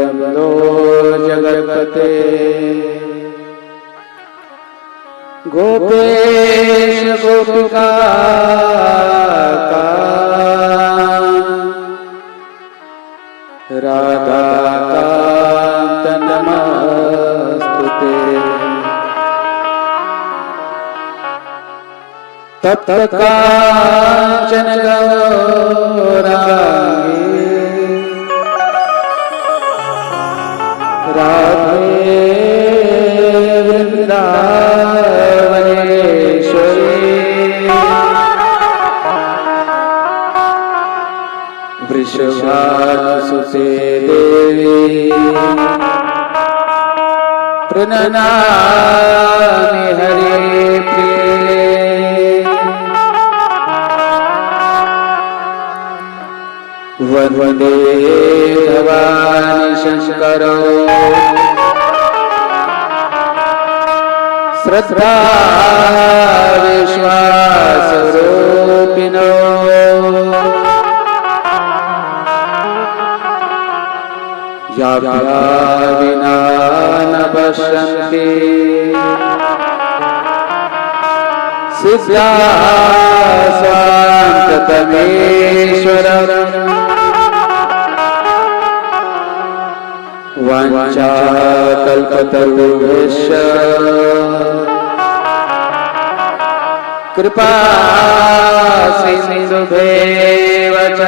बंदो जगतपते गोपेश गोपिका राधा कांत नमस्तुते तप्त कांचन गौरांगी राधे वृंदावनेश्वरी वृषभानुसुते देवी प्रणनामि हरे प्रिये वन्दे भवानि शंकरो श्रद्धा विश्वासरूपिणो या विना न पश्यन्ति सिद्धा स्वान्ततमेश्वरम् वाञ्छाकल्पतरुभ्यश्च कृपा सिन्धुभ्येव च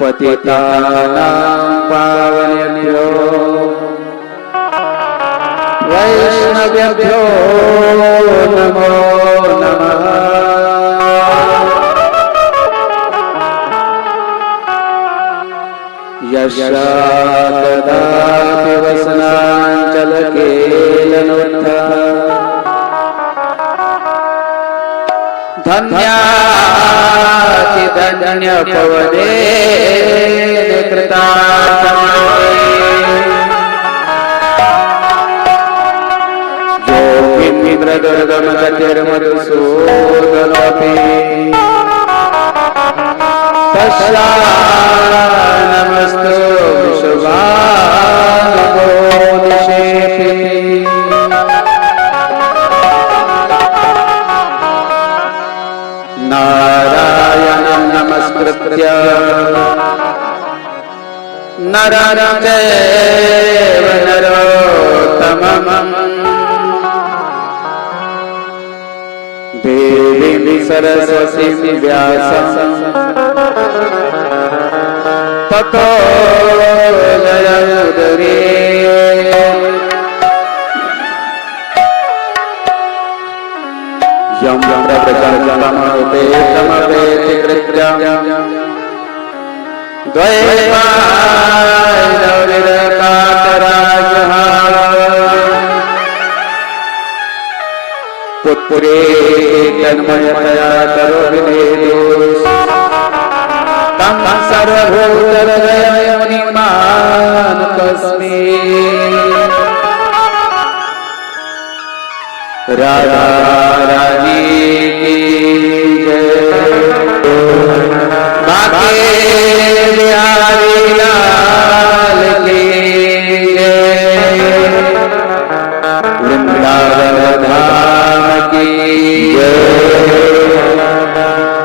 पतितानां पावनेभ्यो वैष्णवेभ्यो नमो नमः। यस्या कदापि वसनाञ्चलकेलनोत्था धन्यातिधन्यपवने योगीन्द्रदुर्गमगतिर्मधुसूदनोऽपि तस्या नमस्तु विश्वानुगोनिषेपि नारायणं नमस्कृत्य नरं चैव नरोत्तमं देवीं सरस्वतीं व्यासं ततो जयमुदीरये। यं प्रकृतमपेतमपेति कृत्यं द्वैपायनविरकातराजः पुत्रे तन्मयतया करोभिनेदोष तं सर्वभूतहृदयमुनिमानतोऽस्मि। राधा रानी की जय बाके बिहारी लाल की जय वृंदावन धाम की जय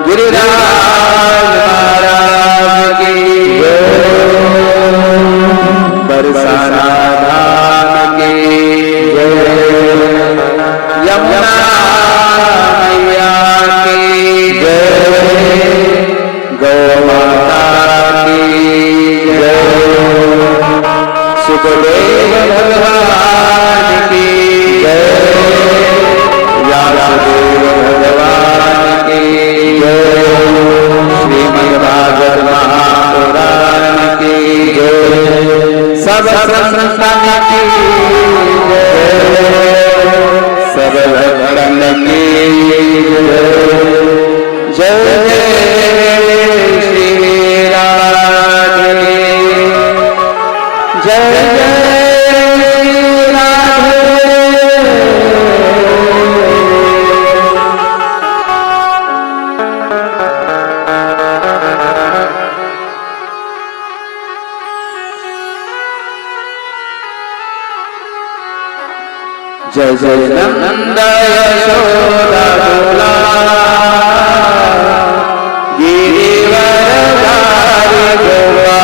गिरिराज महाराज की जय बरसाना धाम की जय यमुना मैया की जय गौ माता की जय सुखदेव भगवान की जय व्यासदेव भगवान की जय श्रीमद्भागवत महापुराण की जय सब संतान की जय सब भक्तन की जय जय श्री राधे जय जय राधे। नंद यशोदा तुला गिरीवरधारी गोवा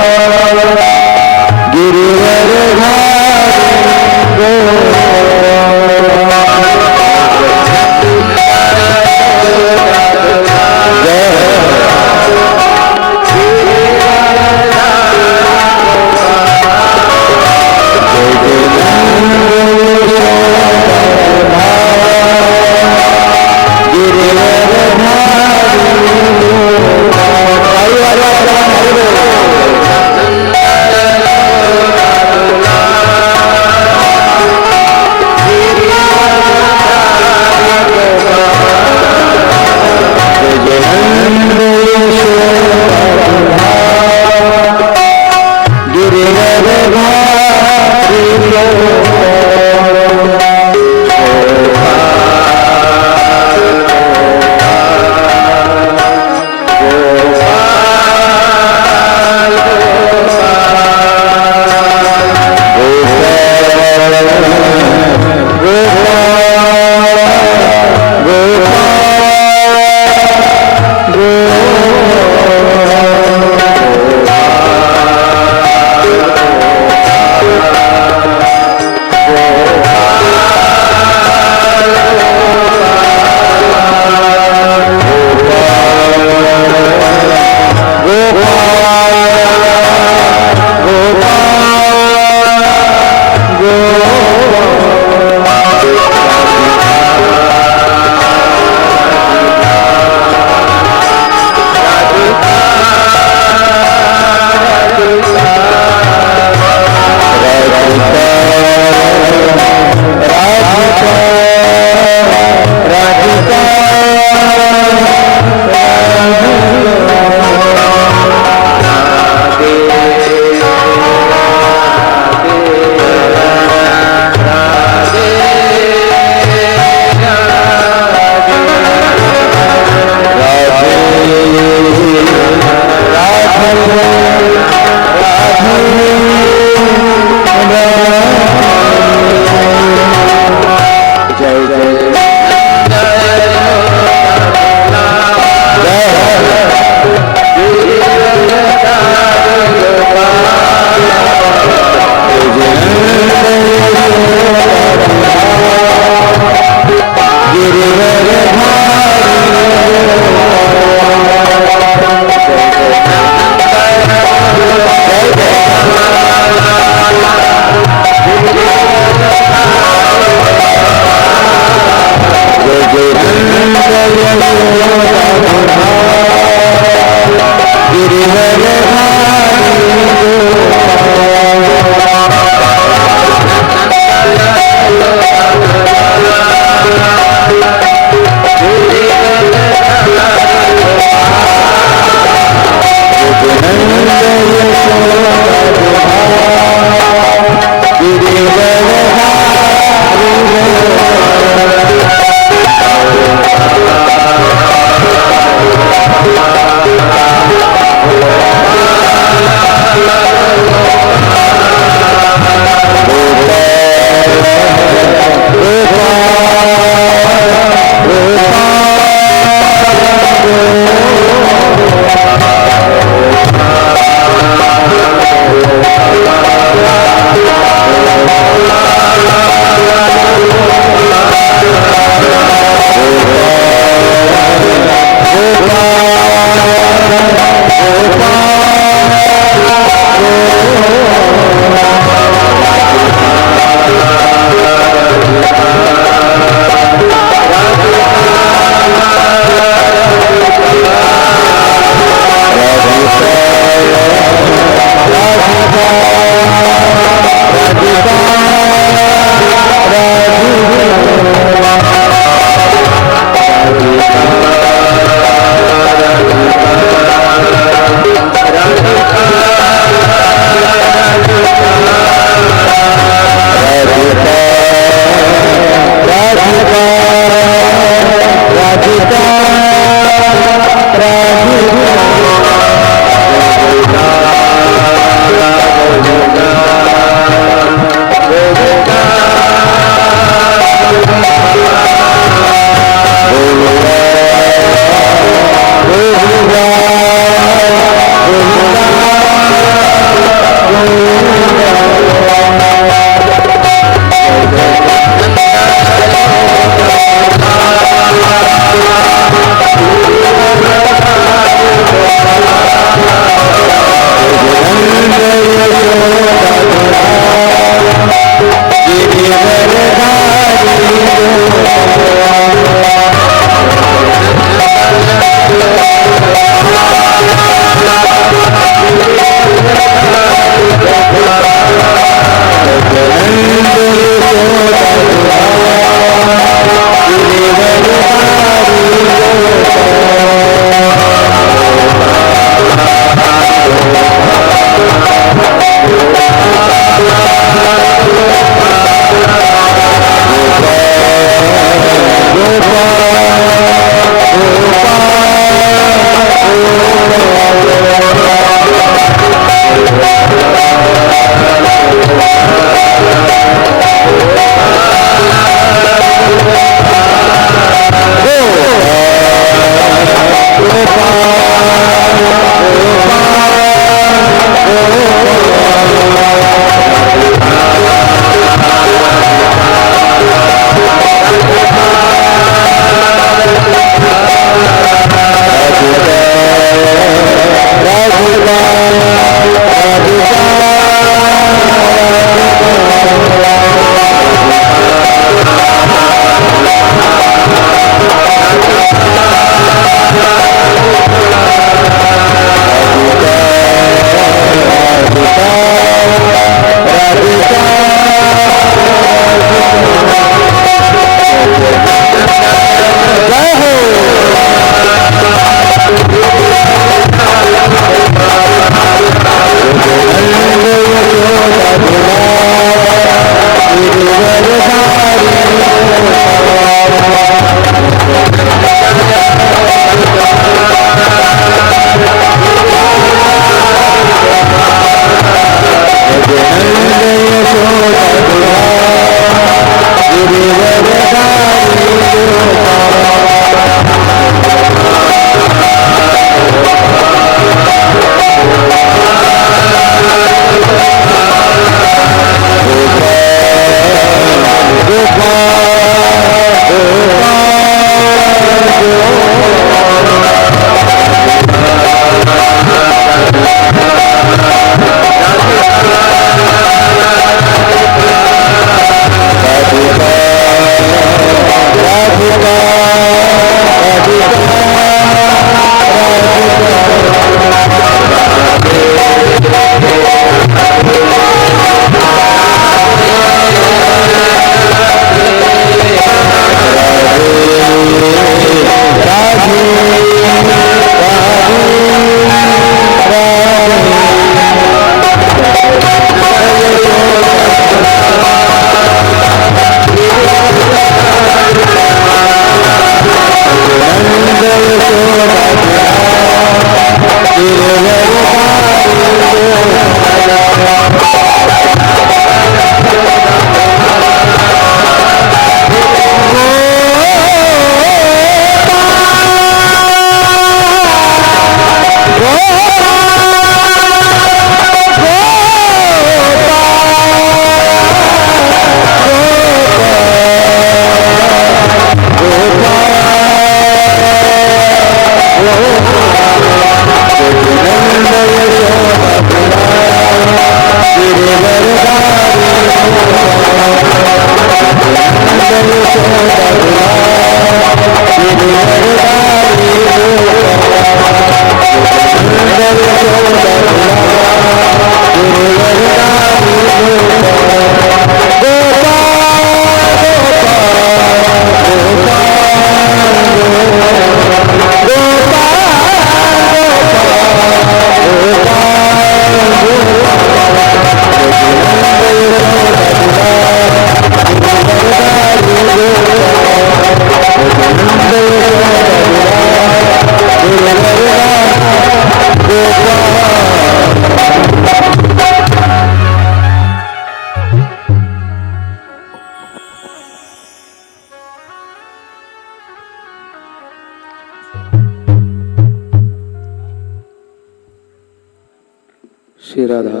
श्री राधा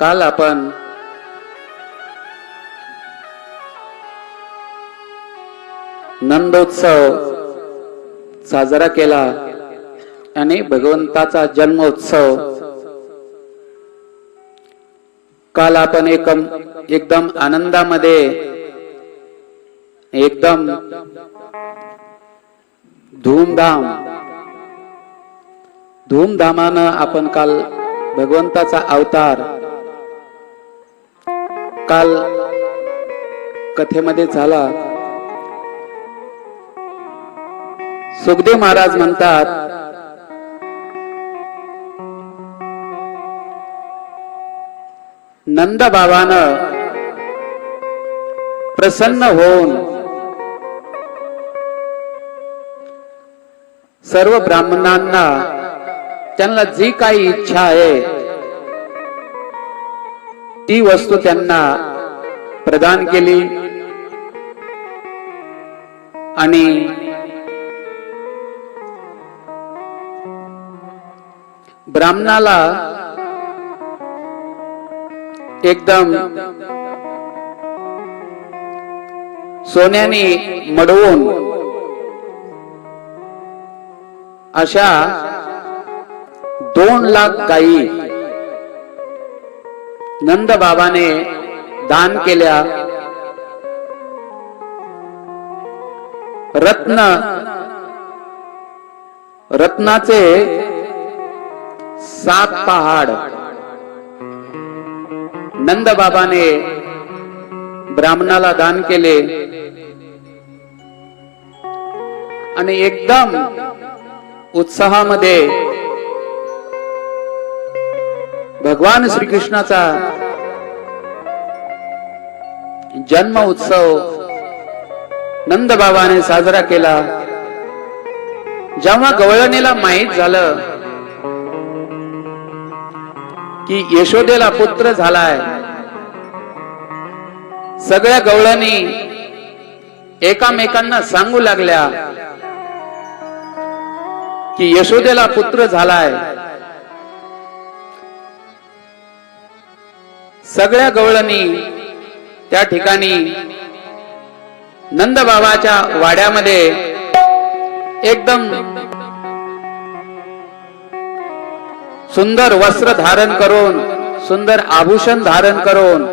काल आपण नंदोत्सव साजरा केला आणि भगवंताचा जन्मोत्सव काल आपण एकदम आनंदामध्ये एकदम धूमधामानं आपण काल भगवंताचा अवतार काल कथेमध्ये झाला. सुखदेव महाराज म्हणतात, नंद बाबानं प्रसन्न होऊन सर्व ब्राह्मणांना त्यांना जी काही इच्छा आहे ती वस्तू त्यांना प्रदान केली आणि ब्राह्मणाला एकदम सोन्याने मडवून अशा 2 लाख गायी नंद बाबाने दान केल्या. रत्नाचे 7 पहाड नंद बाबाने ब्राह्मणाला दान केले आणि एकदम उत्साहामध्ये भगवान श्रीकृष्णाचा जन्म उत्सव नंद बाबाने साजरा केला. जेव्हा गवळणीला माहित झालं की यशोदेला पुत्र झालाय, सगळ्या गवळणी एकामेकांना सांगू लागल्या की यशोदेला पुत्र झालाय. सगळ्या गवळणी त्या ठिकाणी नंद बाबाच्या वाड्यामध्ये एकदम सुंदर वस्त्र धारण करून, सुंदर आभूषण धारण करून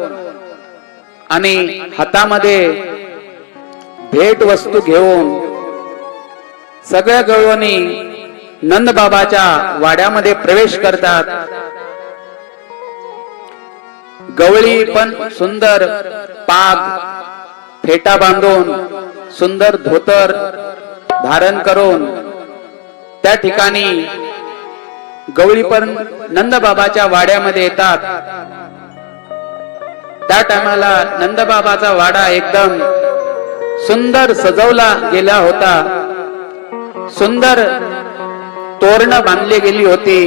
आणि हातामध्ये भेट वस्तू घेऊन सगळ्या गवळणी नंद बाबाच्या वाड्यामध्ये प्रवेश करतात. गवळी पण सुंदर पाग फेटा बांधून, सुंदर धोतर धारण करून त्या ठिकाणी गवळी पण नंद बाबाच्या वाड्यामध्ये येतात. त्या टायमाला नंद बाबाचा वाडा एकदम सुंदर सजवला गेला होता. सुंदर तोरण बांधली गेली होती.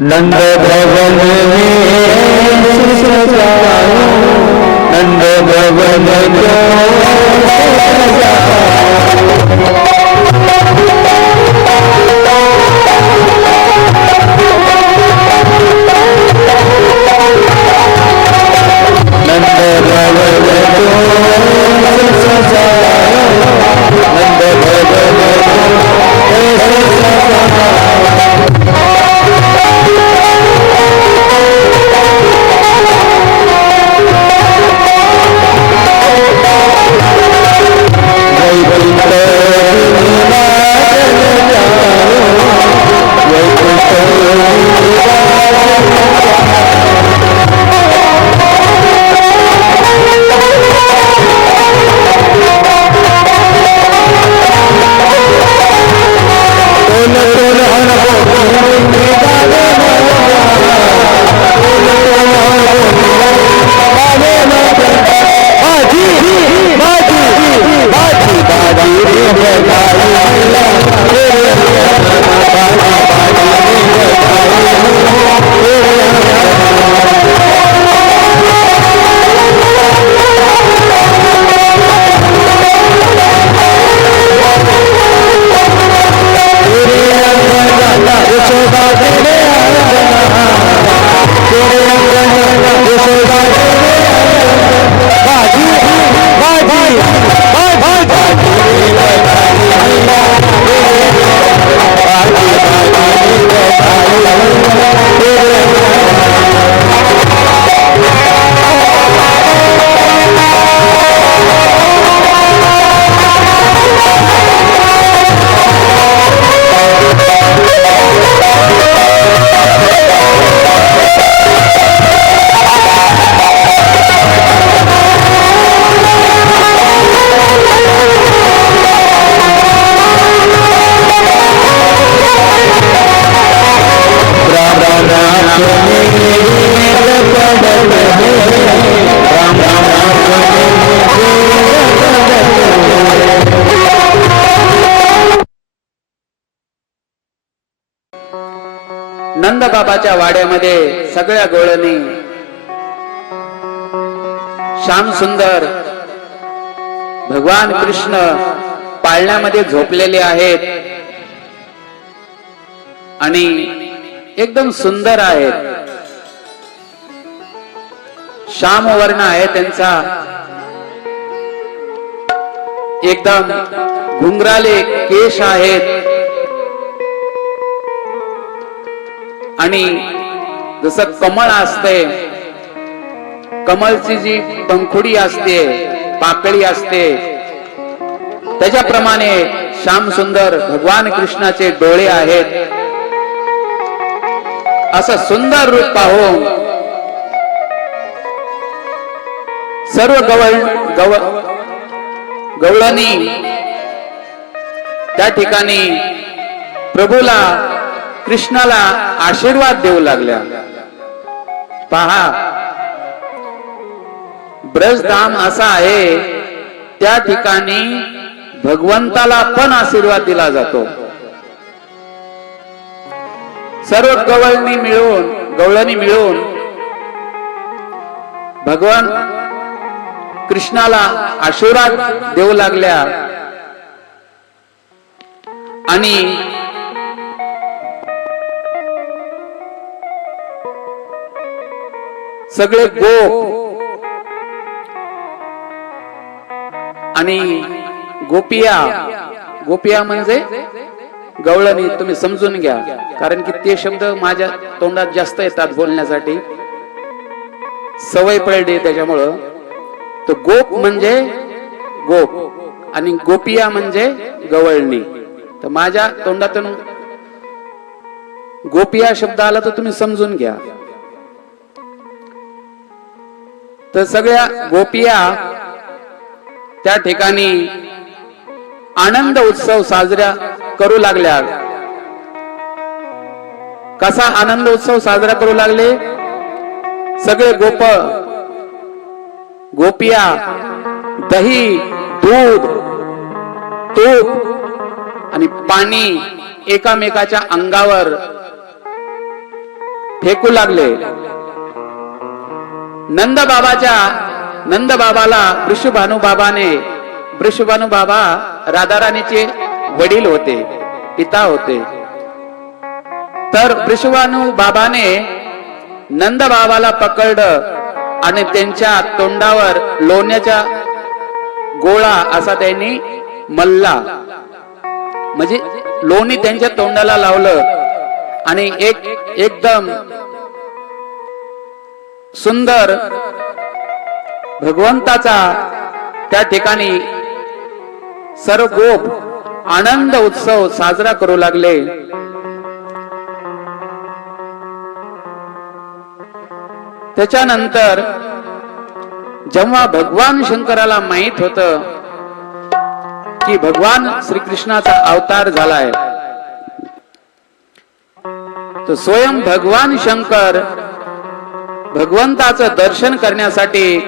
नंद भवन नंद भवन नंद नंद बाबाच्या वाड्यामध्ये सगळ्या गोळणी श्याम सुंदर भगवान कृष्ण पाळण्यामध्ये झोपलेले आहेत आणि एकदम सुंदर आहेत. श्याम वर्ण आहे त्यांचा, एकदम घुंगराले केश आहेत आणि जसं कमळ असते, कमळची जी पंखुडी असते, पाकळी असते, त्याच्याप्रमाणे श्याम सुंदर भगवान कृष्णाचे डोळे आहेत. असं सुंदर रूप पाहून सर्व गवळणी त्या ठिकाणी प्रभूला कृष्णाला आशीर्वाद देऊ लागल्या. पहा, ब्रजधाम असा आहे, त्या ठिकाणी भगवंताला पण आशीर्वाद दिला जातो. सर्व गवळणी मिळून भगवान कृष्णाला आशीर्वाद देऊ लागल्या आणि सगळे आणि गोपिया म्हणजे गवळणी, तुम्ही समजून घ्या, कारण की ते शब्द माझ्या तोंडात जास्त येतात बोलण्यासाठी, सवय पडली त्याच्यामुळं. तर गोप म्हणजे गोप आणि गोपिया म्हणजे गवळणी. तर माझ्या तोंडातून गोपिया शब्द आला तर तुम्ही समजून घ्या. तर सगळ्या गोपिया त्या ठिकाणी आनंद उत्सव साजरा करू लागल्या. कसा आनंद उत्सव साजरा करू लागले? सगळे गोपिया दही, दूध, तूप आणि पाणी एकामेकाच्या अंगावर फेकू लागले. नंद बाबाला वृषभानु बाबा राधाराणीचे वडील होते, पिता होते. तर वृषभानु बाबाने नंद बाबाला पकडलं आणि त्यांच्या तोंडावर लोण्याचा गोळा असा त्यांनी मल्ला, म्हणजे लोणी त्यांच्या तोंडाला लावलं आणि एकदम सुंदर भगवंताचा त्या ठिकाणी सर्व गोप आनंद उत्सव साजरा करू लागले. त्याच्यानंतर जेव्हा भगवान शंकराला माहित होतं की भगवान श्रीकृष्णाचा अवतार झालाय, तर स्वयं भगवान शंकर भगवंताचं दर्शन करण्यासाठी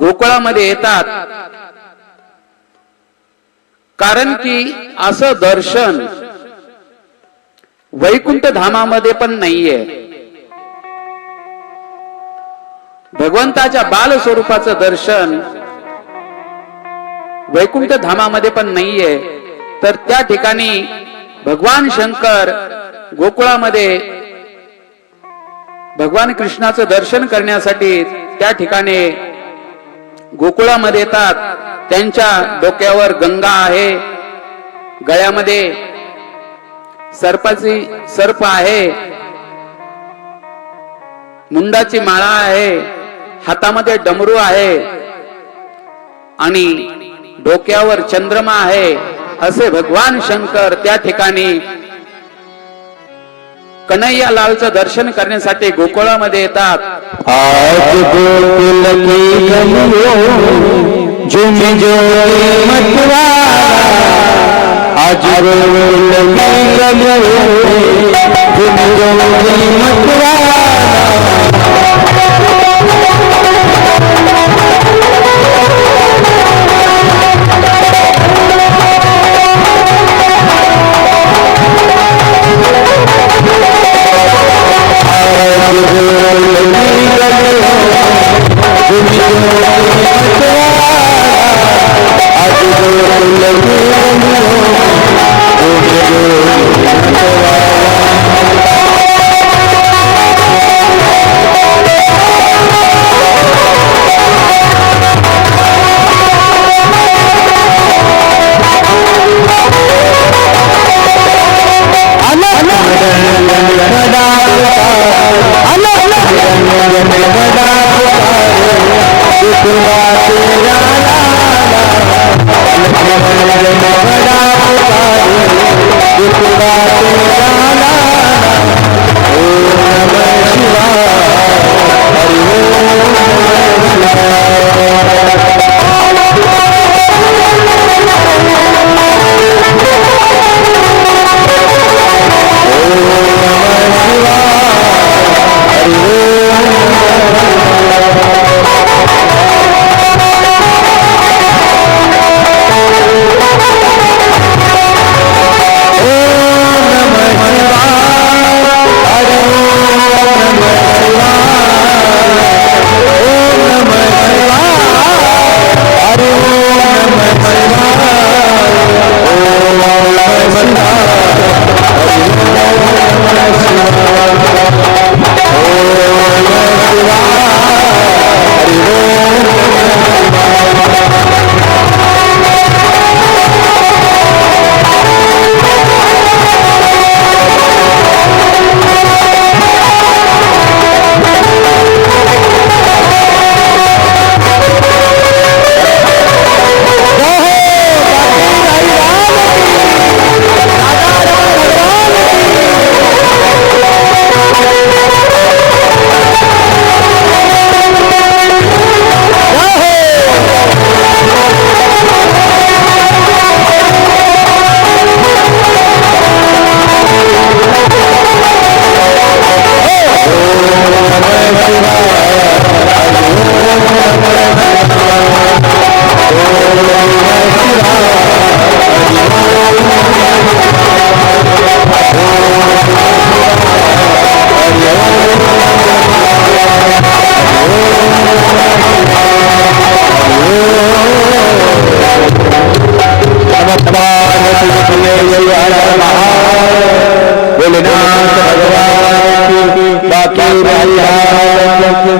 गोकुळामध्ये येतात. कारण की असं दर्शन वैकुंठ धामामध्ये पण नाहीये. भगवंताच्या बाल स्वरूपाचं दर्शन वैकुंठ धामामध्ये पण नाहीये. तर त्या ठिकाणी भगवान शंकर गोकुळामध्ये भगवान कृष्णाचं दर्शन करण्यासाठी त्या ठिकाणी गोकुळामध्ये येतात. त्यांच्या डोक्यावर गंगा आहे, गळ्यामध्ये सर्प आहे, मुंडाची माळा आहे, हातामध्ये डमरू आहे आणि डोक्यावर चंद्रमा आहे. असे भगवान शंकर त्या ठिकाणी कन्हैया लालचं दर्शन करण्यासाठी गोकुळामध्ये येतात. आज गोकुल की गलियों झूम जोए मतवाला, आज गोकुल की गलियों झूम जोए मतवाला.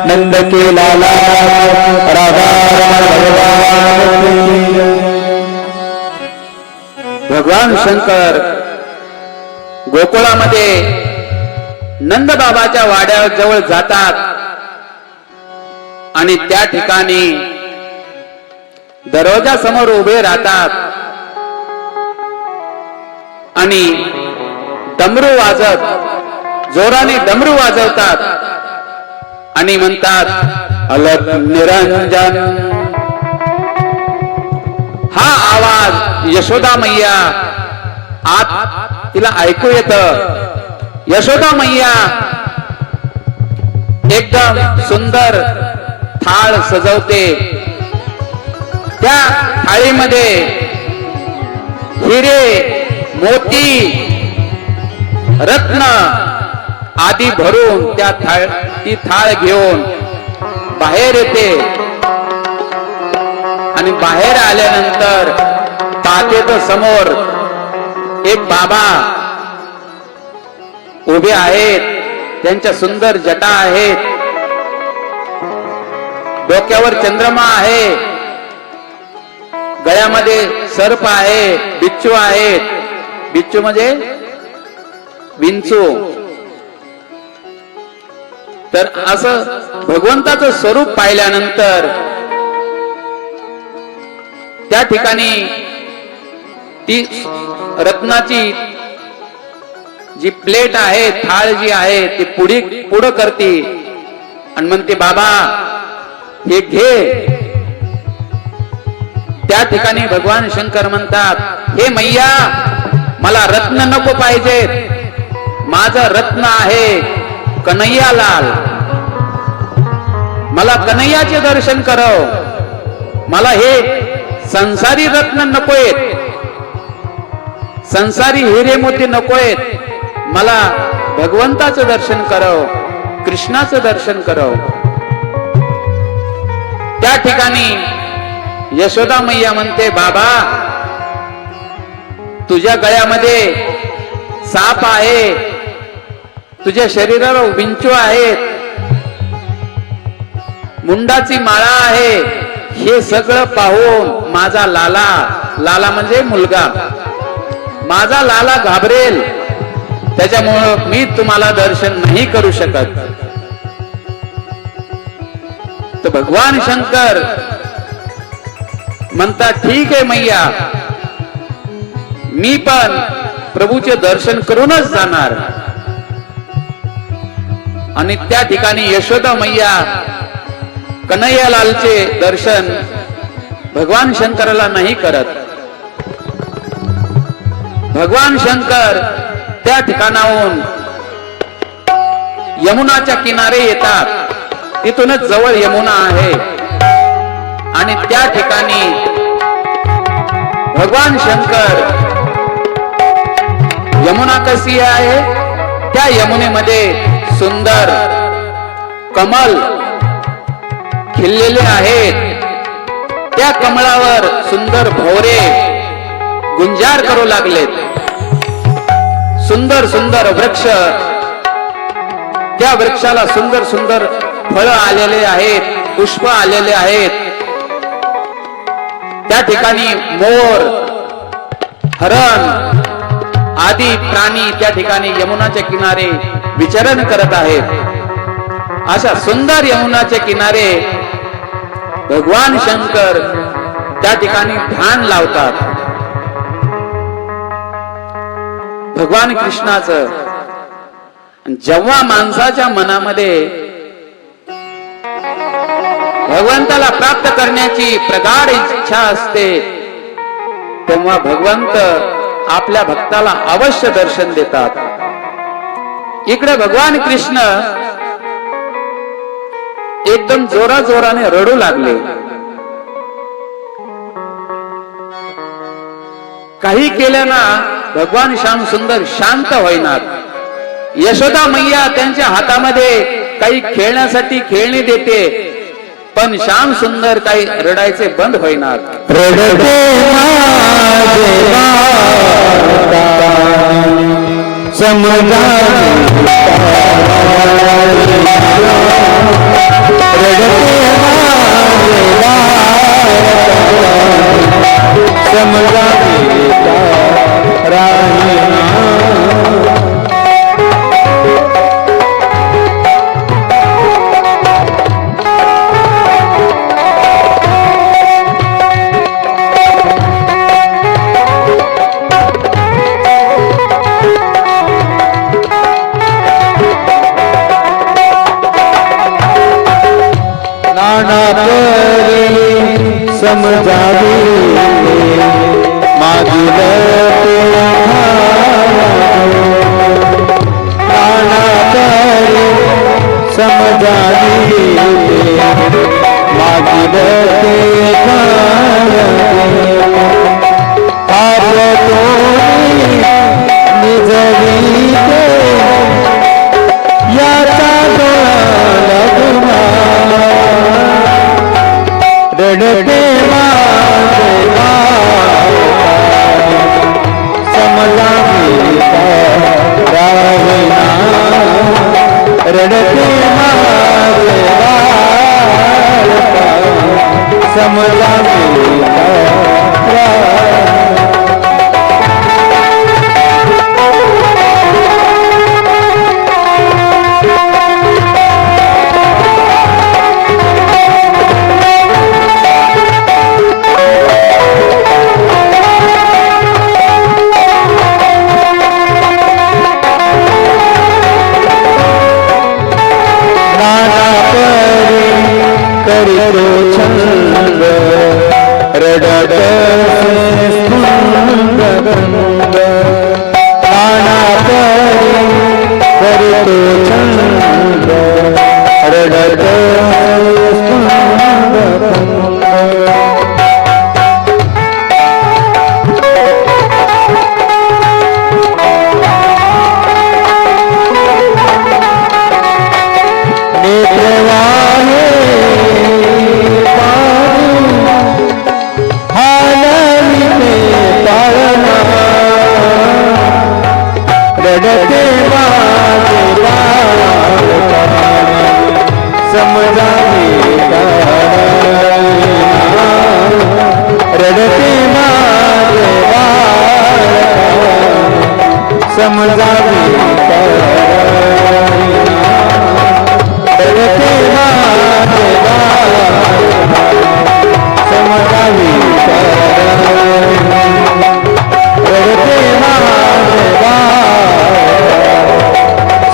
नंद के लाला राधा भगवान शंकर गोकुळामध्ये नंद बाबाच्या वाड्याजवळ जातात आणि त्या ठिकाणी दरवाजा समोर उभे राहतात आणि डमरू वाजत जोराने डमरू वाजवतात आणि म्हणतात अलक निरंजन. हा आवाज यशोदा मैया आत तिला ऐकू येत. यशोदा मैया एकदम सुंदर थाळ सजवते. त्या थाळीमध्ये हिरे मोती रत्न आदी भरून ती थाळ घेऊन बाहेर येते आणि बाहेर आल्यानंतर पाहते तर समोर एक बाबा उभे आहेत. त्यांच्या सुंदर जटा आहेत, डोक्यावर चंद्रमा आहे, गळ्यामध्ये सर्प आहे, बिच्छू आहेत. बिच्छू म्हणजे विंचू. तर असं भगवंताचं स्वरूप पाहिल्यानंतर त्या ठिकाणी ती रत्नाची जी प्लेट आहे, थाळ जी आहे ती पुढं करते आणि म्हणते बाबा हे घे. त्या ठिकाणी भगवान शंकर म्हणतात हे मैया मला रत्न नको पाहिजेत, माझं रत्न आहे कन्हैया लाल. मला कन्हैयाचे दर्शन करव. मला हे संसारी रत्न नकोयत, संसारी हिरे मोती नकोयत. मला भगवंताचं दर्शन करव, कृष्णाचं दर्शन करव. त्या ठिकाणी यशोदा मैया म्हणते बाबा तुझ्या गळ्यामध्ये साप आहे, तुझ्या शरीरावर विंचू आहेत, मुंडाची माळा आहे. हे सगळं पाहून माझा लाला, लाला म्हणजे मुलगा, माझा लाला घाबरेल. त्याच्यामुळं मी तुम्हाला दर्शन नाही करू शकत. तर भगवान शंकर म्हणतात ठीक आहे मैया, मी पण प्रभूचे दर्शन करूनच जाणार. आणि त्या ठिकाणी यशोदा मैया कन्हैयालालचे दर्शन भगवान शंकराला नाही करत. भगवान शंकर त्या ठिकाणाहून यमुनाच्या किनारे येतात. तिथूनच जवळ यमुना आहे आणि त्या ठिकाणी भगवान शंकर, यमुना कशी आहे, त्या यमुनेमध्ये सुंदर कमल खिललेले आहेत. त्या कमळावर सुंदर भोवरे गुंजार करू लागलेत. सुंदर सुंदर वृक्ष त्या वृक्षाला सुंदर सुंदर फळं आलेले आहेत, पुष्प आलेले आहेत. त्या ठिकाणी मोर, हरण आदी प्राणी त्या ठिकाणी यमुनाच्या किनारे विचरण करत आहेत. अशा सुंदर यमुनाच्या किनारे भगवान शंकर त्या ठिकाणी ध्यान लावतात. भगवान कृष्णाचं जेव्हा माणसाच्या मनामध्ये भगवंताला प्राप्त करण्याची प्रगाढ इच्छा असते, तेव्हा भगवंत आपल्या भक्ताला अवश्य दर्शन देतात. इकडे भगवान कृष्ण एकदम जोराने रडू लागले. काही केल्याना भगवान श्याम सुंदर शांत होईनात. यशोदा मैया त्यांच्या हातामध्ये काही खेळण्यासाठी खेळणी देते, पण श्याम सुंदर काही रडायचे बंद होईनात. रडते माझे बाळा समजा रडते माझे बाळा समजा राहिना. समजावी मागील समजावी मागील निजवी याचा रडते माझे समजा राहिना. रडते माझे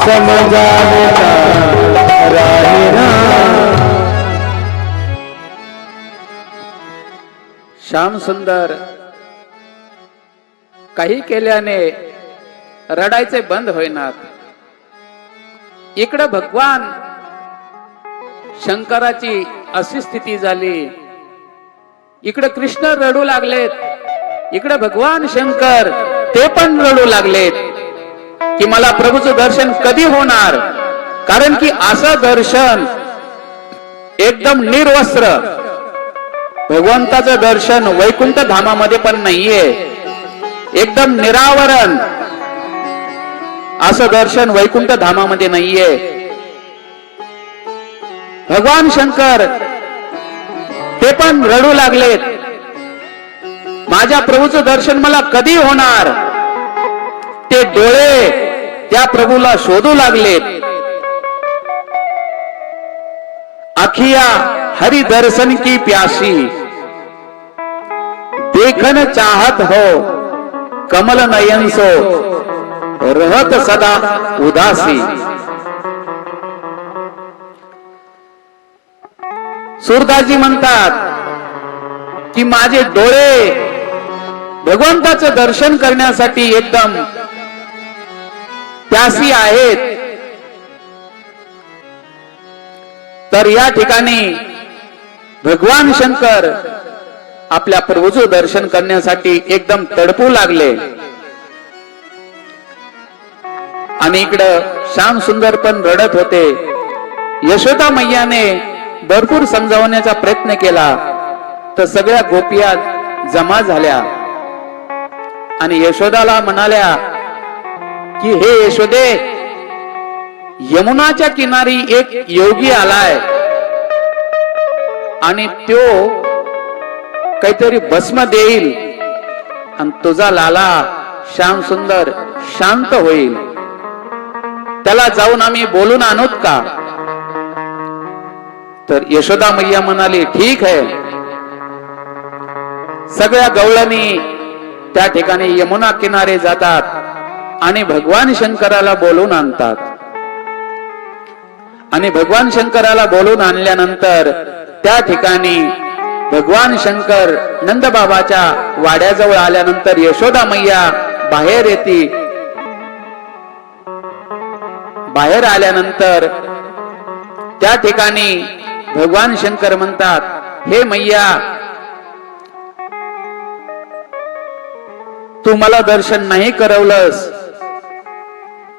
समजा श्याम सुंदर काही केल्याने रडायचे बंद होईनात. इकडे भगवान शंकराची अशी स्थिती झाली. इकडे कृष्ण रडू लागलेत, इकडे भगवान शंकर ते पण रडू लागलेत की मला प्रभूचं दर्शन कधी होणार. कारण की असं दर्शन एकदम निर्वस्त्र भगवंताचं दर्शन वैकुंठ धामामध्ये पण नाहीये. एकदम निरावरण असं दर्शन वैकुंठ धामामध्ये नाहीये. भगवान शंकर ते पण रडू लागलेत. माझ्या प्रभूचं दर्शन मला कधी होणार? ते डोळे त्या प्रभूला शोधू लागलेत. अखिया हरि दर्शन की प्यासी, देखन चाहत हो कमल नयन सो, रहत सदा उदासी. सूरदासजी म्हणतात की माझे डोळे भगवंताचं दर्शन करण्यासाठी एकदम प्यासी आहेत. तर या ठिकाणी भगवान शंकर आपल्या प्रभूचं दर्शन करण्यासाठी एकदम तडपू लागले. आणि इकडं श्याम सुंदर पण रडत होते. यशोदा मैयाने भरपूर समजावण्याचा प्रयत्न केला तर सगळ्या गोपिया जमा झाल्या आणि यशोदाला म्हणाल्या की हे यशोदे, यमुनाच्या किनारी एक योगी आलाय आणि तो काहीतरी भस्म देईल आणि तुझा लाला श्याम सुंदर शांत होईल. त्याला जाऊन आम्ही बोलून आणूत का? तर यशोदा मैया म्हणाली ठीक आहे. सगळ्या गवळणी त्या ठिकाणी यमुना किनारे जातात आणि भगवान शंकराला बोलून आणतात. आणि भगवान शंकराला बोलून आणल्यानंतर त्या ठिकाणी भगवान शंकर नंदबाबाच्या वाड्याजवळ आल्यानंतर यशोदा मैया बाहेर येते. बाहेर आल्यानंतर त्या ठिकाणी भगवान शंकर म्हणतात, हे मैया, तू मला दर्शन नाही करवलंस,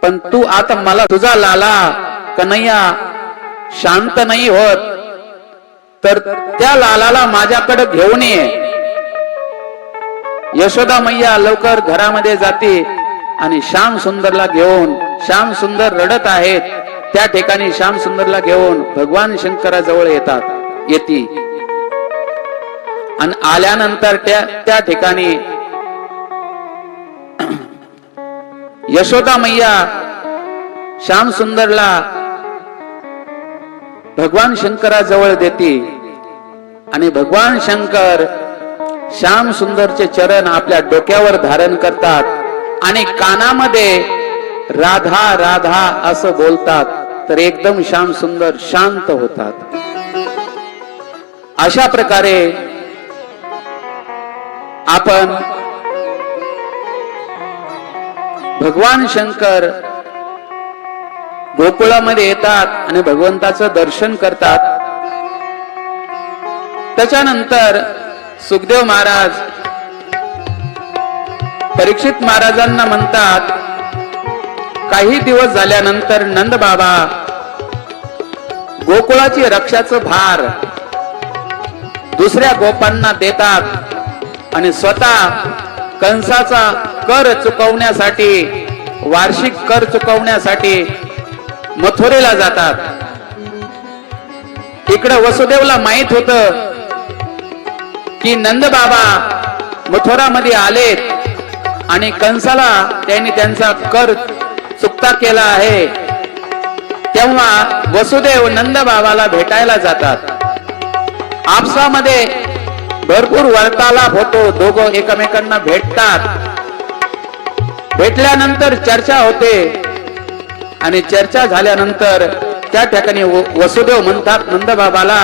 पण तू आता मला तुझा लाला कन्हैया शांत नाही होत, तर त्या लालाला माझ्याकडे घेऊन ये. यशोदा मैया लवकर घरामध्ये जाते आणि श्याम सुंदरला घेऊन, श्याम सुंदर रडत आहेत त्या ठिकाणी श्याम सुंदरला घेऊन भगवान शंकराजवळ येते. आणि आल्यानंतर त्या ठिकाणी यशोदा मैया श्याम सुंदरला भगवान शंकराजवळ देते आणि भगवान शंकर श्याम सुंदरचे चरण आपल्या डोक्यावर धारण करतात आणि कानामध्ये राधा राधा असं बोलतात. तर एकदम श्याम सुंदर शांत होतात. अशा प्रकारे आपण भगवान शंकर गोकुळामध्ये येतात आणि भगवंताचं दर्शन करतात. त्याच्यानंतर सुखदेव महाराज परीक्षित महाराजांना म्हणतात, काही दिवस झाल्यानंतर नंद बाबा गोकुळाची रक्षाचं भार दुसऱ्या गोपांना देतात आणि स्वतः कंसाचा कर चुकवण्यासाठी, वार्षिक कर चुकवण्यासाठी मथुरेला जातात. इकडे वसुदेवला माहित होत की नंद बाबा मथुरामध्ये आलेत आणि कंसाला त्यांनी त्यांचा कर चुकता केला आहे. तेव्हा वसुदेव नंद बाबाला भेटायला जातात. आपसामध्ये भरपूर वार्तालाप होतो. दोघं एकमेकांना भेटतात. भेटल्यानंतर चर्चा होते आणि चर्चा झाल्यानंतर त्या ठिकाणी वसुदेव म्हणतात नंद बाबाला,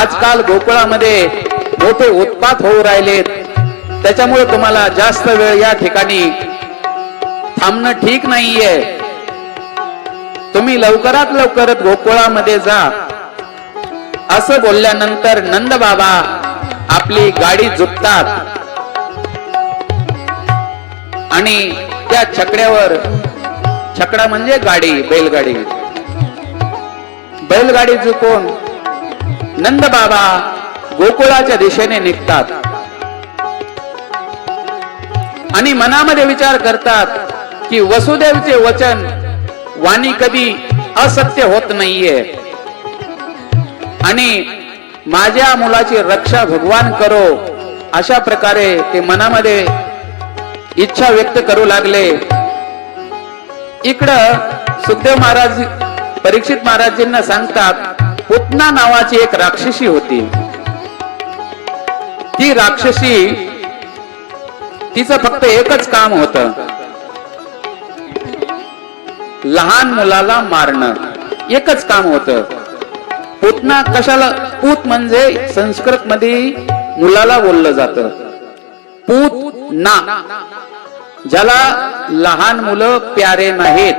आजकाल गोकुळामध्ये मोठे उत्पात होऊ राहिलेत, त्याच्यामुळे तुम्हाला जास्त वेळ या ठिकाणी थांबणं ठीक नाहीये. तुम्ही लवकरात लवकर गोकुळामध्ये जा. असं बोलल्यानंतर नंद बाबा आपली गाडी झुकतात आणि त्या छकड्यावर, छकडा म्हणजे गाडी, बैलगाडी, बैलगाडी झुकून नंद बाबा गोकुळाच्या दिशेने निघतात आणि मनामध्ये विचार करतात की वसुदेवचे वचन वाणी कधी असत्य होत नाहीये. आणि माझ्या मुलाची रक्षा भगवान करो, अशा प्रकारे ते मनामध्ये इच्छा व्यक्त करू लागले. इकडं सुखदेव महाराज परीक्षित महाराजांना सांगतात, पुतना नावाची एक राक्षसी होती. ती राक्षसी, तिचं फक्त एकच काम होतं, लहान मुलाला मारणं, एकच काम होतं. पुतना कशाला, पूत म्हणजे संस्कृत मध्ये मुलाला बोललं जातं. पूत ना, ज्याला लहान मुलं प्यारे नाहीत,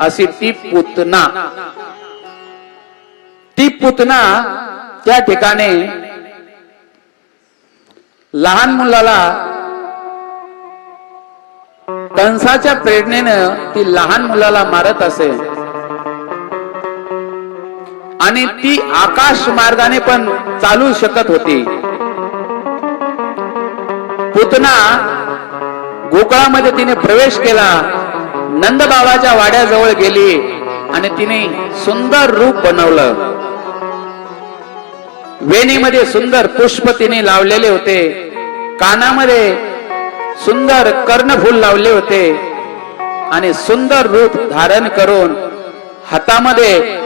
अशी ती पुतना. ती पुतना त्या ठिकाणी लहान मुलाला कंसाच्या प्रेरणेनं ती लहान मुलाला मारत असे. आणि ती आकाश मार्गाने पण चालू शकत होती. पुतना गोकुळामध्ये तिने प्रवेश केला, नंदबाबाच्या वाड्याजवळ गेली आणि तिने सुंदर रूप बनवलं. वेणीमध्ये सुंदर पुष्प तिने लावलेले होते, कानामध्ये सुंदर कर्णफूल लावले होते आणि सुंदर रूप धारण करून हातामध्ये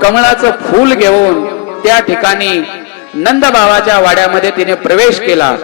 कमळाचं फूल घेऊन त्या ठिकाणी नंदबाबाच्या वाड्यामध्ये तिने प्रवेश केला.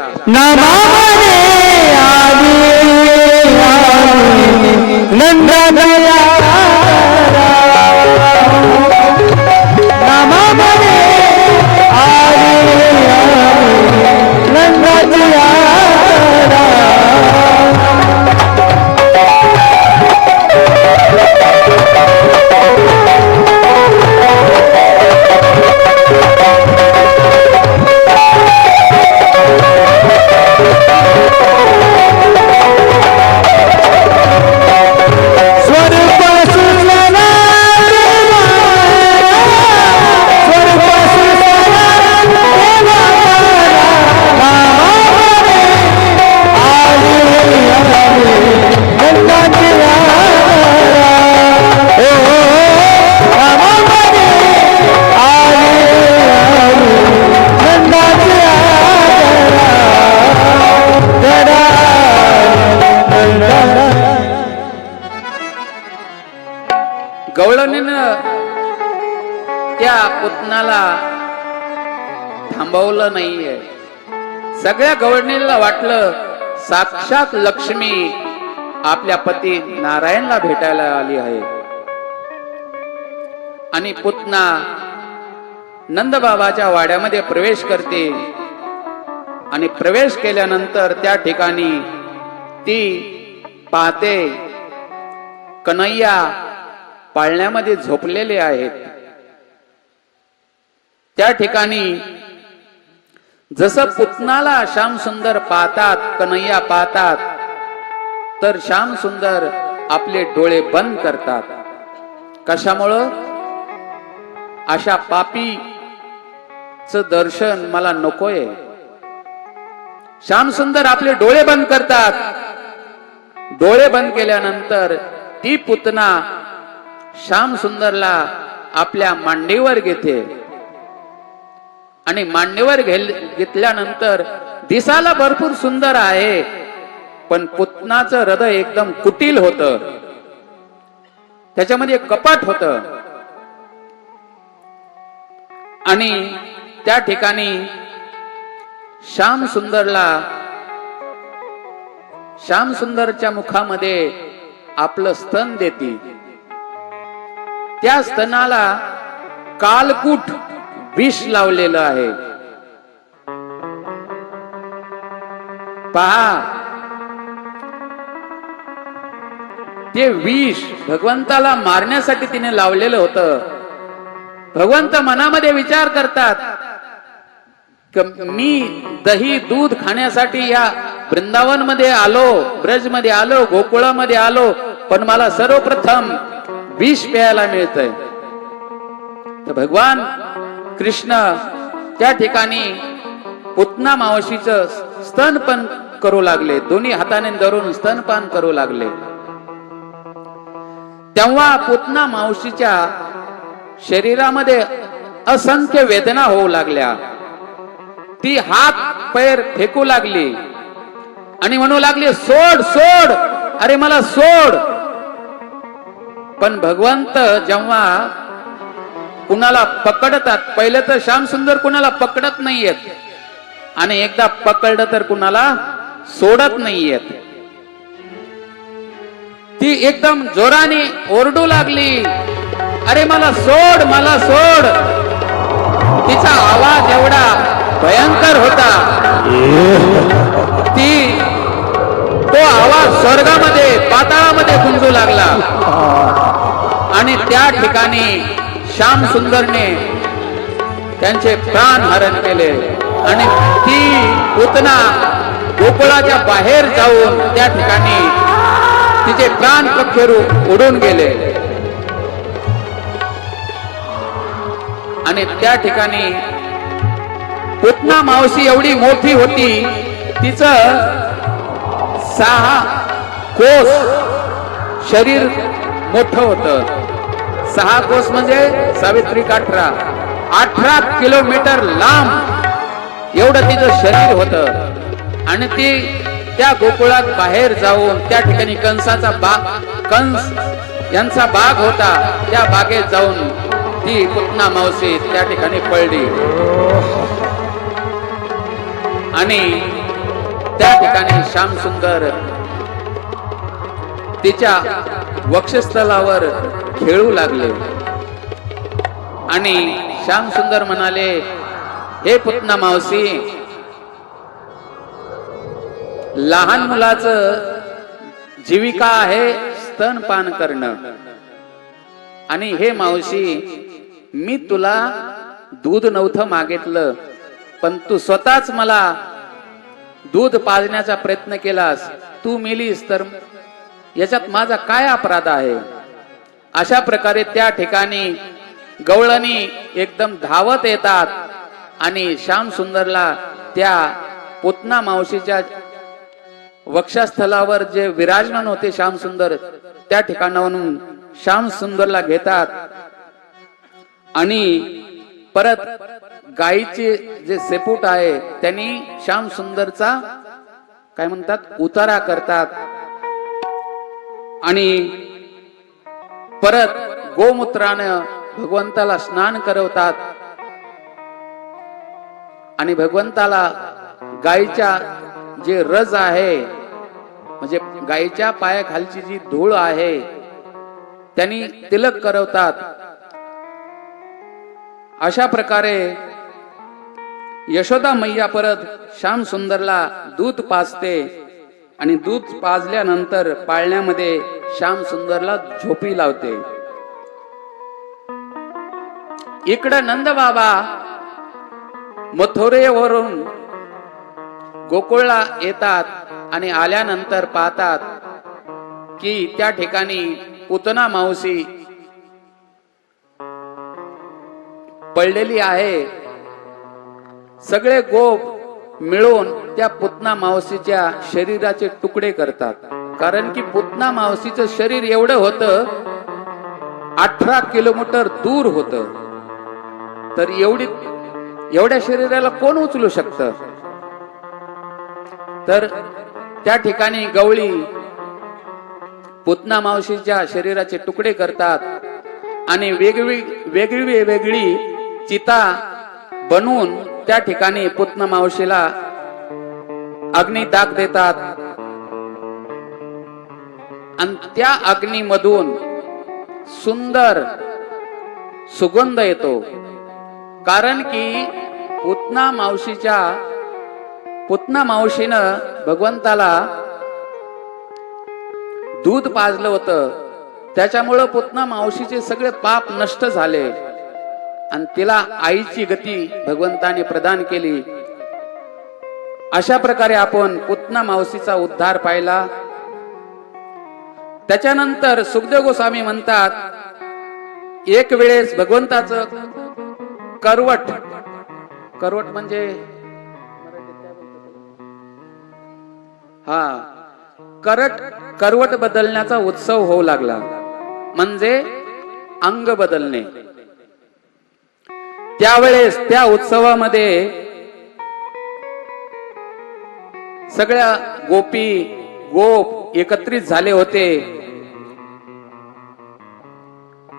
गवळणीनं त्या पुतनाला थांबवलं नाहीये. सगळ्या गवळणीला वाटलं साक्षात लक्ष्मी आपल्या पती नारायणला भेटायला आली आहे. आणि पुतना नंदबाबाच्या वाड्यामध्ये प्रवेश करते आणि प्रवेश केल्यानंतर त्या ठिकाणी ती पाहते कन्हैया पाळण्यामध्ये झोपलेले आहेत. त्या ठिकाणी जसं पुतनाला श्याम सुंदर पाहतात, कन्हैया पाहतात, तर श्याम सुंदर आपले डोळे बंद करतात. कशामुळं? अशा पापीचं दर्शन मला नकोय. श्याम सुंदर आपले डोळे बंद करतात. डोळे बंद केल्यानंतर ती पुतना श्याम सुंदरला आपल्या मांडीवर घेते आणि मांडीवर घेतल्यानंतर दिसायला भरपूर सुंदर आहे, पण पुतनाचं हृदय एकदम कुटील होतं, त्याच्यामध्ये कपट होतं. आणि त्या ठिकाणी श्याम सुंदरच्या मुखामध्ये आपलं स्तन देते. त्या स्तनाला कालकूट विष लावलेलं आहे. पहा, ते विष भगवंताला मारण्यासाठी तिने लावलेलं होतं. भगवंत मनामध्ये विचार करतात की मी दही दूध खाण्यासाठी या वृंदावन मध्ये आलो, ब्रज मध्ये आलो, गोकुळामध्ये आलो, पण मला सर्वप्रथम विष प्यायला मिळतंय. तर भगवान कृष्ण त्या ठिकाणी पुतना मावशीचं स्तनपान करू लागले, दोन्ही हाताने धरून स्तनपान करू लागले. तेव्हा पुतना मावशीच्या शरीरामध्ये असंख्य वेदना होऊ लागल्या. ती हात पैर फेकू लागली आणि म्हणू लागली, सोड सोड, अरे मला सोड. पण भगवंत जेव्हा कुणाला पकडतात, पहिलं तर श्याम सुंदर कुणाला पकडत नाहीयेत आणि एकदा पकडलं तर कुणाला सोडत नाहीयेत. ती एकदम जोराने ओरडू लागली, अरे मला सोड, मला सोड. तिचा आवाज एवढा भयंकर होता, ती तो आवाज स्वर्गामध्ये पाताळामध्ये गुंजू लागला. आणि त्या ठिकाणी श्याम सुंदरने त्यांचे प्राण हरण केले आणि ती पूतना गोकुळाच्या बाहेर जाऊन त्या ठिकाणी तिचे प्राण पखेरू उडून गेले. आणि त्या ठिकाणी पूतना मावशी एवढी मोठी होती, तिचं 6 कोस शरीर मोठं होतं. 6 कोस म्हणजे सावित्री काठरा, 18 किलोमीटर लांब एवढं तिचं शरीर होतं. आणि ती त्या गोकुळात बाहेर जाऊन त्या ठिकाणी कंसाचा बाग, कंस यांचा बाग होता, त्या बागेत जाऊन ती पूतना मावशी त्या ठिकाणी पडली. आणि त्या ठिकाणी श्याम सुंदर तिच्या वक्षस्थलावर खेळू लागले. आणि श्याम सुंदर म्हणाले, हे पूतना मावशी, लहान मुलाचं जीविका आहे स्तनपान करणं. आणि हे मावशी, मी तुला दूध नव्हतं मागितलं, पण तू स्वतःच मला दूध पाजण्याचा प्रयत्न केलास, तू मेलीस तर याच्यात माझा काय अपराध आहे. अशा प्रकारे त्या ठिकाणी गवळणी एकदम धावत येतात आणि श्याम सुंदरला त्या पूतना मावशीच्या वक्षस्थलावर जे विराजमान होते श्याम सुंदर, त्या ठिकाणावरून श्याम सुंदरला घेतात आणि परत गायीचे जे शेपूट आहे त्यांनी श्याम सुंदरचा काय म्हणतात उतारा करतात आणि परत गोमूत्रानं भगवंताला स्नान करवतात. आणि भगवंताला गायीच्या जे रज आहे, म्हणजे गायीच्या पायाखालची जी धूळ आहे, त्यांनी तिलक करवतात. अशा प्रकारे यशोदा मैया परत श्याम सुंदरला दूध पाजते आणि दूध पाजल्यानंतर पाळण्यामध्ये श्याम सुंदरला झोपी लावते. इकडं नंद बाबा मथुरेवरून गोकुळला येतात आणि आल्यानंतर पाहतात की त्या ठिकाणी पूतना मावशी पडलेली आहे. सगळे गोप मिळून त्या पूतना मावशीच्या शरीराचे तुकडे करतात, कारण की पूतना मावशीचं शरीर एवढं होतं, 18 किलोमीटर दूर होतं. तर एवढ्या शरीराला कोण उचलू शकतं. तर त्या ठिकाणी गवळी पूतना मावशीच्या शरीराचे तुकडे करतात आणि वेगळी चिता बनवून त्या ठिकाणी पूतना मावशीला अग्नी दाग देतात. आणि त्या अग्नीमधून सुंदर सुगंध येतो, कारण की पूतना मावशीनं भगवंताला दूध पाजलं होतं, त्याच्यामुळं पूतना मावशीचे सगळे पाप नष्ट झाले आणि तिला आईची गती भगवंताने प्रदान केली. अशा प्रकारे आपण पूतना मावशीचा उद्धार पाहिला. त्याच्यानंतर सुखदेव गोस्वामी म्हणतात, एक वेळेस भगवंताचं करवट म्हणजे करवट बदलण्याचा उत्सव होऊ लागला, म्हणजे अंग बदलणे. त्यावेळेस त्या उत्सवामध्ये सगळ्या गोपी गोप एकत्रित झाले होते.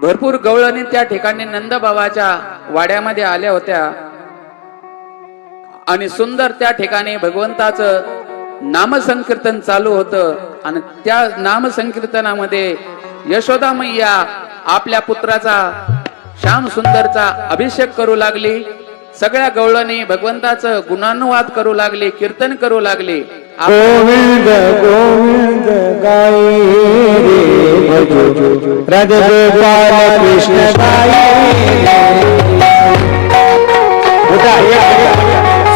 भरपूर गवळणी त्या ठिकाणी नंदबाबाच्या वाड्यामध्ये आल्या होत्या आणि सुंदर त्या ठिकाणी भगवंताचं नामसंकीर्तन चालू होतं. आणि त्या नामसंकीर्तनामध्ये यशोदा मैया आपल्या पुत्राचा श्याम सुंदरचा अभिषेक करू लागली. सगळ्या गवळणी भगवंताचं गुणानुवाद करू लागली, कीर्तन करू लागली. गोविंद गोविंद गाई रे भजो राजगोपाल कृष्ण गाई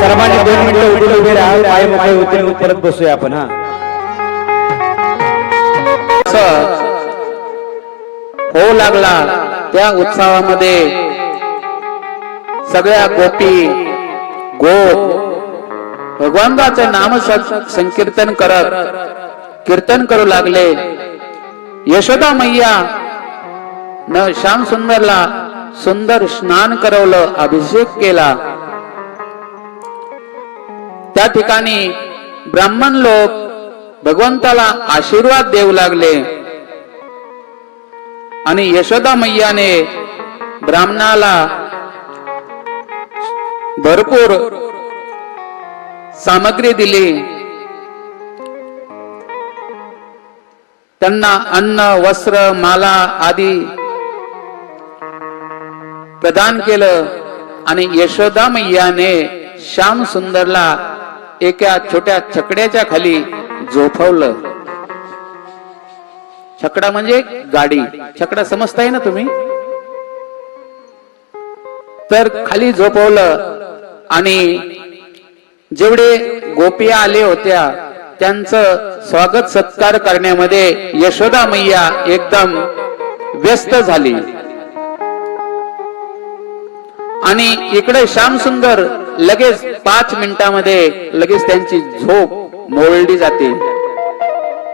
सर्वांनी 2 मिनिटं उभे राहा. पाय मोकळे होतील, परत बसूया आपण. हा होऊ लागला. त्या उत्सवामध्ये सगळ्या गोपी गोप भगवंताचे नाम संकीर्तन करत कीर्तन करू लागले. यशोदा मैया न श्याम सुंदरला सुंदर स्नान करवलं, अभिषेक केला. त्या ठिकाणी ब्राह्मण लोक भगवंताला आशीर्वाद देऊ लागले आणि यशोदा मैयाने ब्राह्मणाला भरपूर सामग्री दिली. त्यांना अन्न वस्त्र माला आदी प्रदान केलं आणि यशोदा मैयाने श्याम सुंदरला एका छोट्या छकड्याच्या खाली झोपवलं. छकडा म्हणजे गाडी, छकडा समजताय ना तुम्ही. तर खाली झोपवलं आणि जेवढे गोपिया आले होत्या त्यांचं स्वागत सत्कार करण्यामध्ये यशोदा मैया एकदम व्यस्त झाली. आणि इकडे श्याम सुंदर लगेच 5 मिनिटांमध्ये लगेच त्यांची झोप मोडली जाते.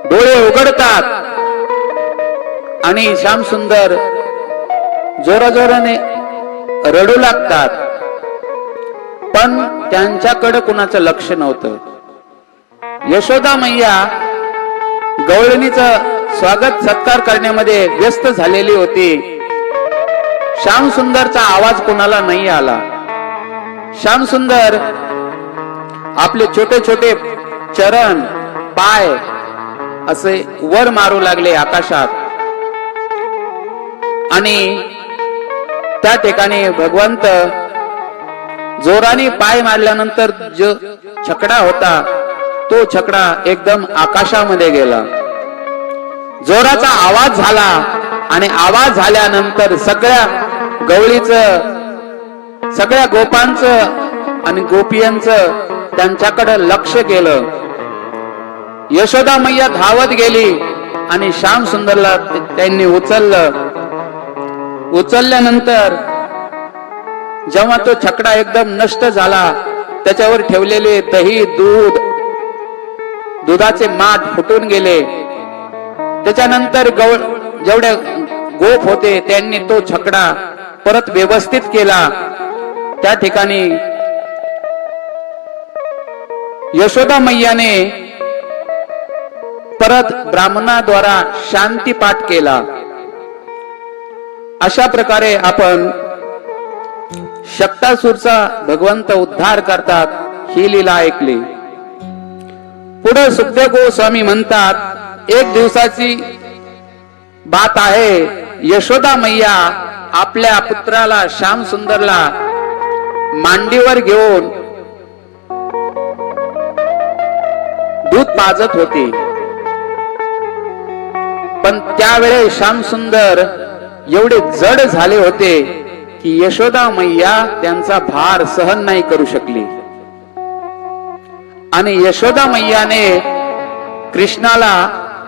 डोळे उघडतात आणि श्याम सुंदर जोराजोराने रडू लागतात. पण त्यांच्याकडे कुणाचं लक्ष नव्हतं. यशोदा मैया गवळणीचं स्वागत सत्कार करण्यामध्ये व्यस्त झालेली होती. श्याम सुंदरचा आवाज कोणाला नाही आला. श्याम सुंदर आपले छोटे छोटे चरण पाय असे वर मारू लागले आकाशात. आणि त्या ठिकाणी भगवंत जोराने पाय मारल्यानंतर जो छकडा होता तो छकडा एकदम आकाशामध्ये गेला. जोराचा आवाज झाला आणि आवाज झाल्यानंतर सगळ्या गवळीचं सगळ्या गोपांचं आणि गोपियांचं त्यांच्याकडे लक्ष गेलं. यशोदा मैया धावत गेली आणि श्याम सुंदरला त्यांनी उचललं. उचलल्यानंतर जेव्हा तो छकडा एकदम नष्ट झाला, त्याच्यावर ठेवलेले दही दूध दुधाचे माठ फुटून गेले. त्याच्यानंतर जेवढे गोप होते त्यांनी तो छकडा परत व्यवस्थित केला. त्या ठिकाणी यशोदा मैयाने परत ब्राह्मणाद्वारा शांती पाठ केला. अशा प्रकारे आपण शक्तासूरचा भगवंत उद्धार करतात ही लीला ऐकली. पुढे सुखदेव गोस्वामी म्हणतात, एक दिवसाची बात आहे. यशोदा मैया आपल्या पुत्राला श्याम सुंदरला मांडीवर घेऊन दूध पाजत होती. पण त्यावेळेस श्याम सुंदर एवढे जड झाले होते की यशोदा मैया त्यांचा भार सहन नाही करू शकली. आणि यशोदा मैयाने कृष्णाला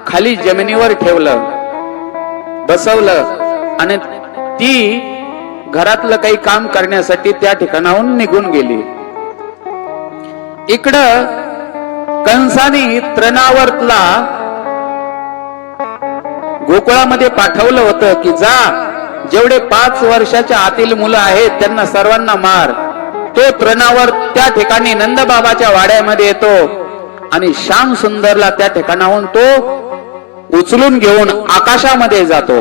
खाली जमिनीवर ठेवलं, बसवलं आणि ती घरातलं काही काम करण्यासाठी त्या ठिकाणाहून निघून गेली. इकडं कंसाने तृणावर्तला गोकुळामध्ये पाठवलं होतं की जा जेवढे 5 वर्षाच्या आतील मुलं आहेत त्यांना सर्वांना मार. तो तृणावर त्या ठिकाणी नंदबाबाच्या वाड्यामध्ये येतो आणि श्याम सुंदरला त्या ठिकाणाहून तो उचलून घेऊन आकाशामध्ये जातो.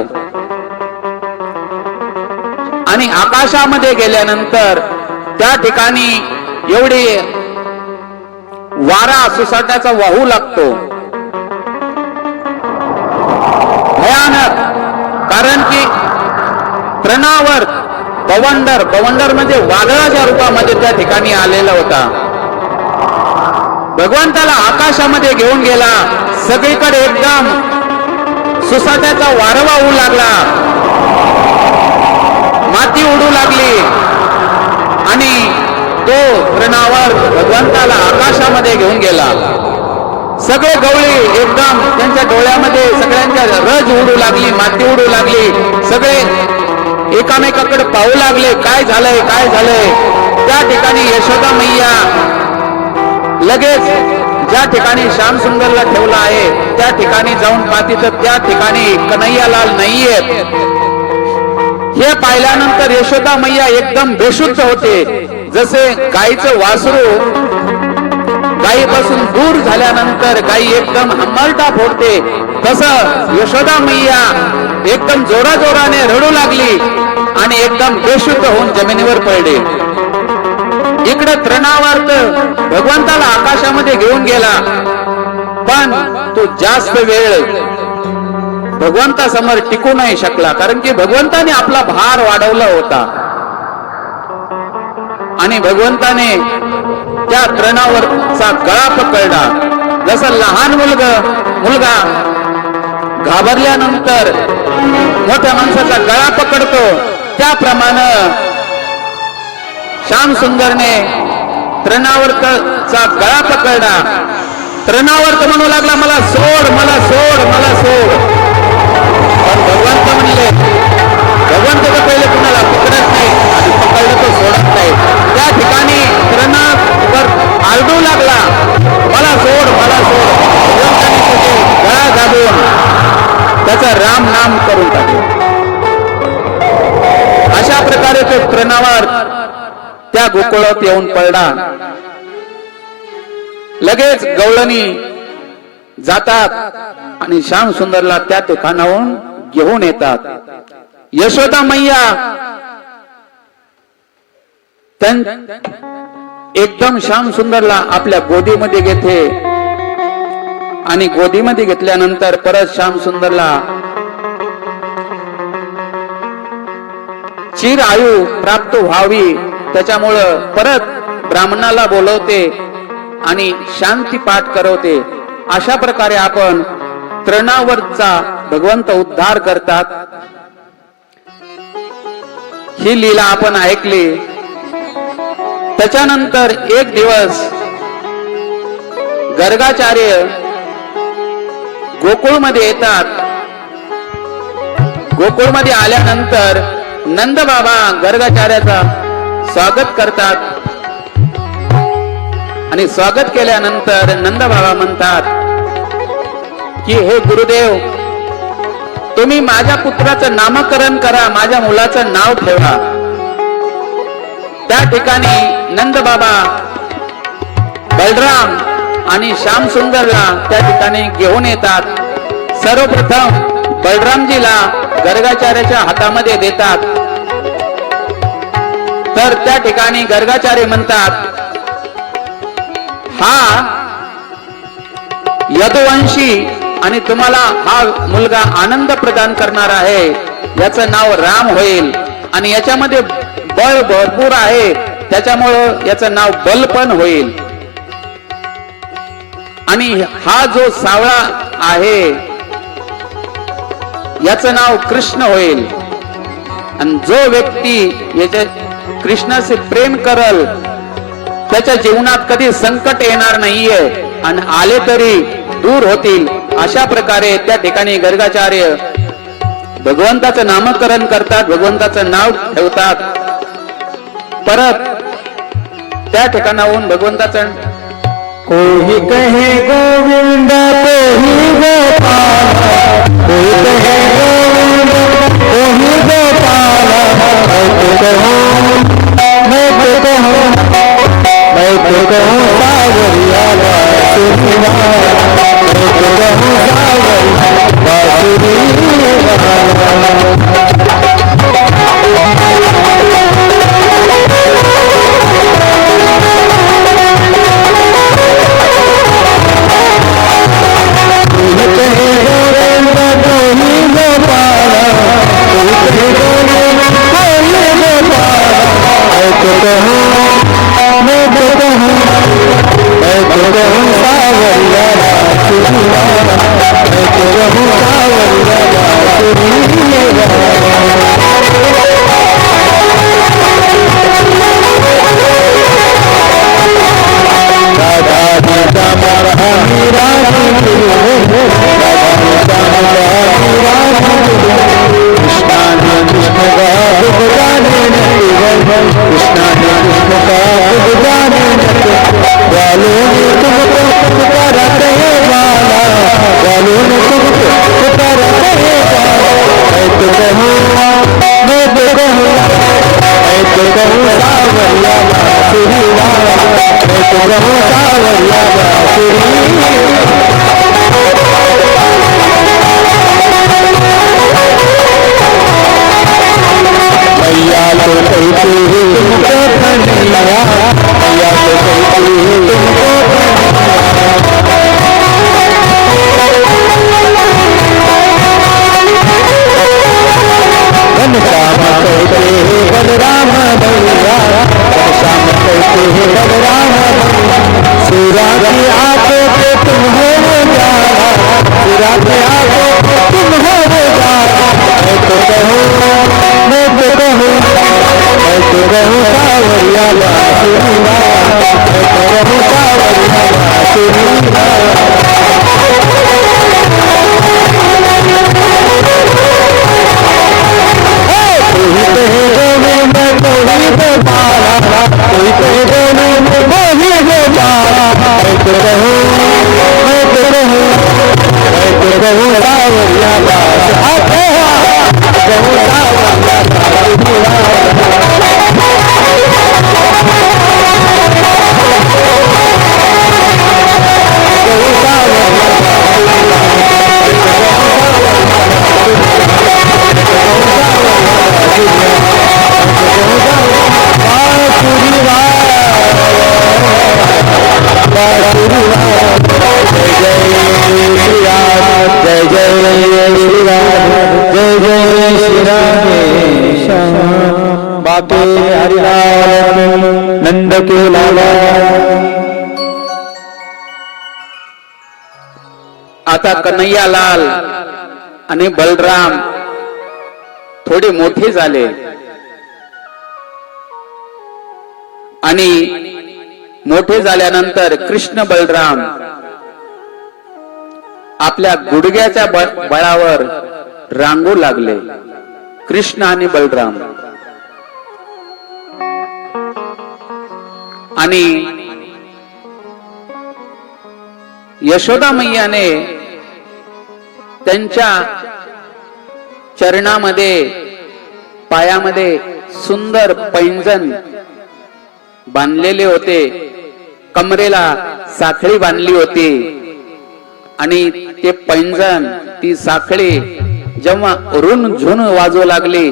आणि आकाशामध्ये गेल्यानंतर त्या ठिकाणी एवढी वारा सुसाट्याचा वाहू लागतो, भयानक. कारण की तृणावर बवंडर म्हणजे वादळाच्या रूपामध्ये त्या ठिकाणी आलेला होता. भगवंताला आकाशामध्ये घेऊन गेला. सगळीकडे एकदम सुसाट्याचा वारा वाहू लागला, माती उडू लागली आणि तो तृणावर भगवंताला आकाशामध्ये घेऊन गेला. सगळे गवळी एकदम त्यांच्या डोळ्यामध्ये सगळ्यांच्या रज उडू लागली, माती उडू लागली. सगळे एकामेकाकडे पाहू लागले, काय झालंय काय झालंय. त्या ठिकाणी यशोदा मैया लगेच ज्या ठिकाणी श्याम सुंदरला ठेवला आहे त्या ठिकाणी जाऊन पाहती तर त्या ठिकाणी कन्हैयालाल नाहीयेत. हे पाहिल्यानंतर यशोदा मैया एकदम बेशुद्ध होते. जसे गाईचं वासरू गायीपासून दूर झाल्यानंतर गायी एकदम हंबरटा फोडते, तसं यशोदा मैया एकदम जोराजोराने रडू लागली आणि एकदम बेशुद्ध होऊन जमिनीवर पडली. इकडे तृणावर भगवंताला आकाशामध्ये घेऊन गेला, पण तो जास्त वेळ भगवंतासमोर टिकू नाही शकला. कारण की भगवंताने आपला भार वाढवला होता आणि भगवंताने त्या तृणावरचा गळा पकडला. जसं लहान मुलगा घाबरल्यानंतर मोठ्या माणसाचा गळा पकडतो, त्याप्रमाणे श्याम सुंदरने तृणावर्तचा गळा पकडला. तृणावर्त म्हणू लागला, मला सोड मला सोड मला सोड. पण भगवंत म्हणले, भगवंत तर पहिले कुणाला पकडत नाही आणि पकडलं तो सोडत नाही. त्या ठिकाणी तृणावर आरडू लागला, मला सोड मला सोड. भगवंताने त्याचे गळा दाबून त्याचा राम नाम करून टाकले. अशा प्रकारे तो तृणावर त्या गोकुळात येऊन पडला. लगेच गवळणी जातात आणि श्याम सुंदरला त्या ठिकाणाहून घेऊन येतात. यशोदा मैया एकदम श्याम सुंदरला आपल्या गोदीमध्ये घेते आणि गोदीमध्ये घेतल्यानंतर परत श्याम सुंदरला चिर आयु प्राप्त व्हावी त्याच्यामुळं परत ब्राह्मणाला बोलवते आणि शांती पाठ करवते. अशा प्रकारे आपण तृणावरचा भगवंत उद्धार करतात. ही लीला आपण ऐकली. त्याच्यानंतर एक दिवस गर्गाचार्य गोकुळमध्ये येतात. गोकुळमध्ये आल्यानंतर नंद बाबा गर्गाचार्याचा स्वागत करतात आणि स्वागत केल्यानंतर नंद बाबा म्हणतात की हे गुरुदेव, तुम्ही माझ्या पुत्राचं नामकरण करा, माझ्या मुलाचं नाव ठेवा. त्या ठिकाणी नंद बाबा बलराम आणि श्याम सुंदरला त्या ठिकाणी घेऊन येतात. सर्वप्रथम बलरामजीला गर्गाचार्याच्या हातामध्ये देतात. तर त्या ठिकाणी गर्गाचार्य म्हणतात, हा यदुवंशी आणि तुम्हाला हा मुलगा आनंद प्रदान करणार आहे. याचं नाव राम होईल आणि याच्यामध्ये बळ भरपूर आहे, त्याच्यामुळं याचं नाव बल पण होईल. आणि हा जो सावळा आहे याचं नाव कृष्ण होईल. आणि जो व्यक्ती याच्या कृष्णाचे प्रेम करल त्याच्या जीवनात कधी संकट येणार नाहीये आणि आले तरी दूर होतील. अशा प्रकारे त्या ठिकाणी गर्गाचार्य भगवंताचं नामकरण करतात, भगवंताचं नाव ठेवतात. परत त्या ठिकाणाहून भगवंताचं कोई कहे गोविंद कोई गोपाल, कोई कहे गोविंद कोई गोपाल. तो कहूँ मैं तो कहूँ सावरिया बांसुरी वाला मैं तो कहूँ सावरिया बांसुरी आता कन्हैयालाल आणि बलराम थोडे मोठे झाले आणि मोठे झाल्यानंतर कृष्ण बलराम आपल्या गुडघ्याच्या बळावर रांगू लागले. कृष्ण आणि बलराम आणि यशोदा मैयाने त्यांच्या चरणामध्ये पायामध्ये सुंदर पैंजण बांधलेले होते, कमरेला साखळी बांधली होती आणि ते पैंजण ती साखळी जेव्हा रुन झुन वाजवू लागली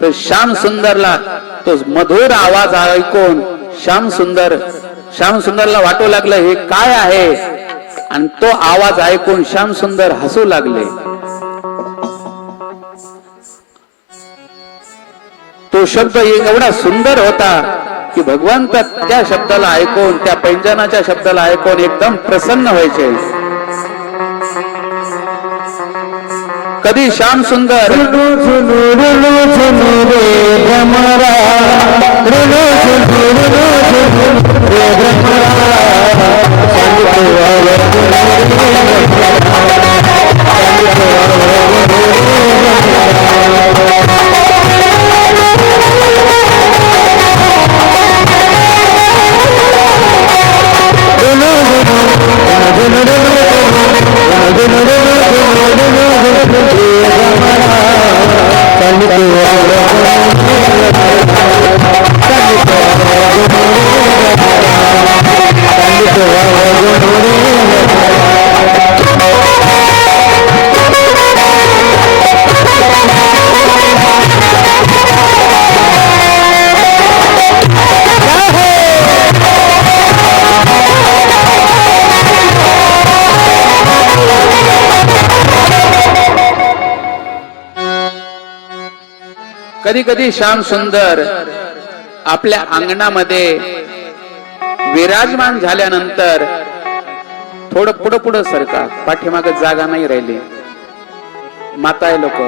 तर श्याम सुंदरला तो मधुर आवाज ऐकून श्याम सुंदरला वाटू लागलं हे काय आहे, आणि तो आवाज ऐकून श्याम सुंदर हसू लागले. तो शब्द एवढा सुंदर होता की भगवंत त्या शब्दाला ऐकून, त्या पैंजनाच्या शब्दाला ऐकून एकदम प्रसन्न व्हायचे. कधी श्याम सुंदर कधी कधी श्याम सुंदर आपल्या अंगणामध्ये विराजमान झाल्यानंतर थोडं पुढं पुढं सरका, पाठीमाग जागा नाही राहिली. माताय लोक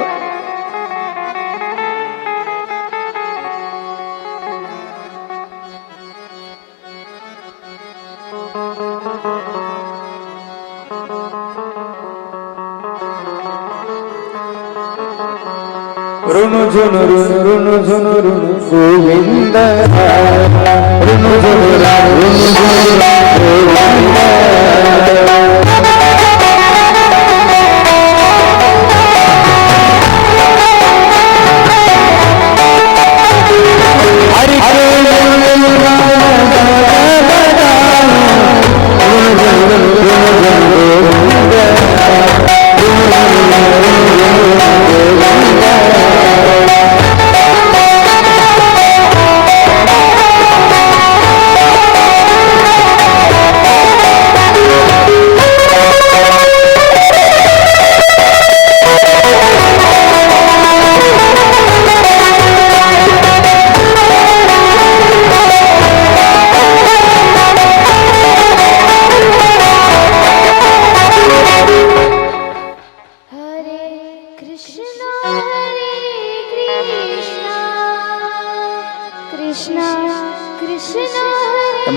ऋणु झुनु ऋणु झुनु ऋणु गोविंद ऋणु झुनु ऋणु झुनु गोविंद हरि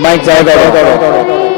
माइक जाएगा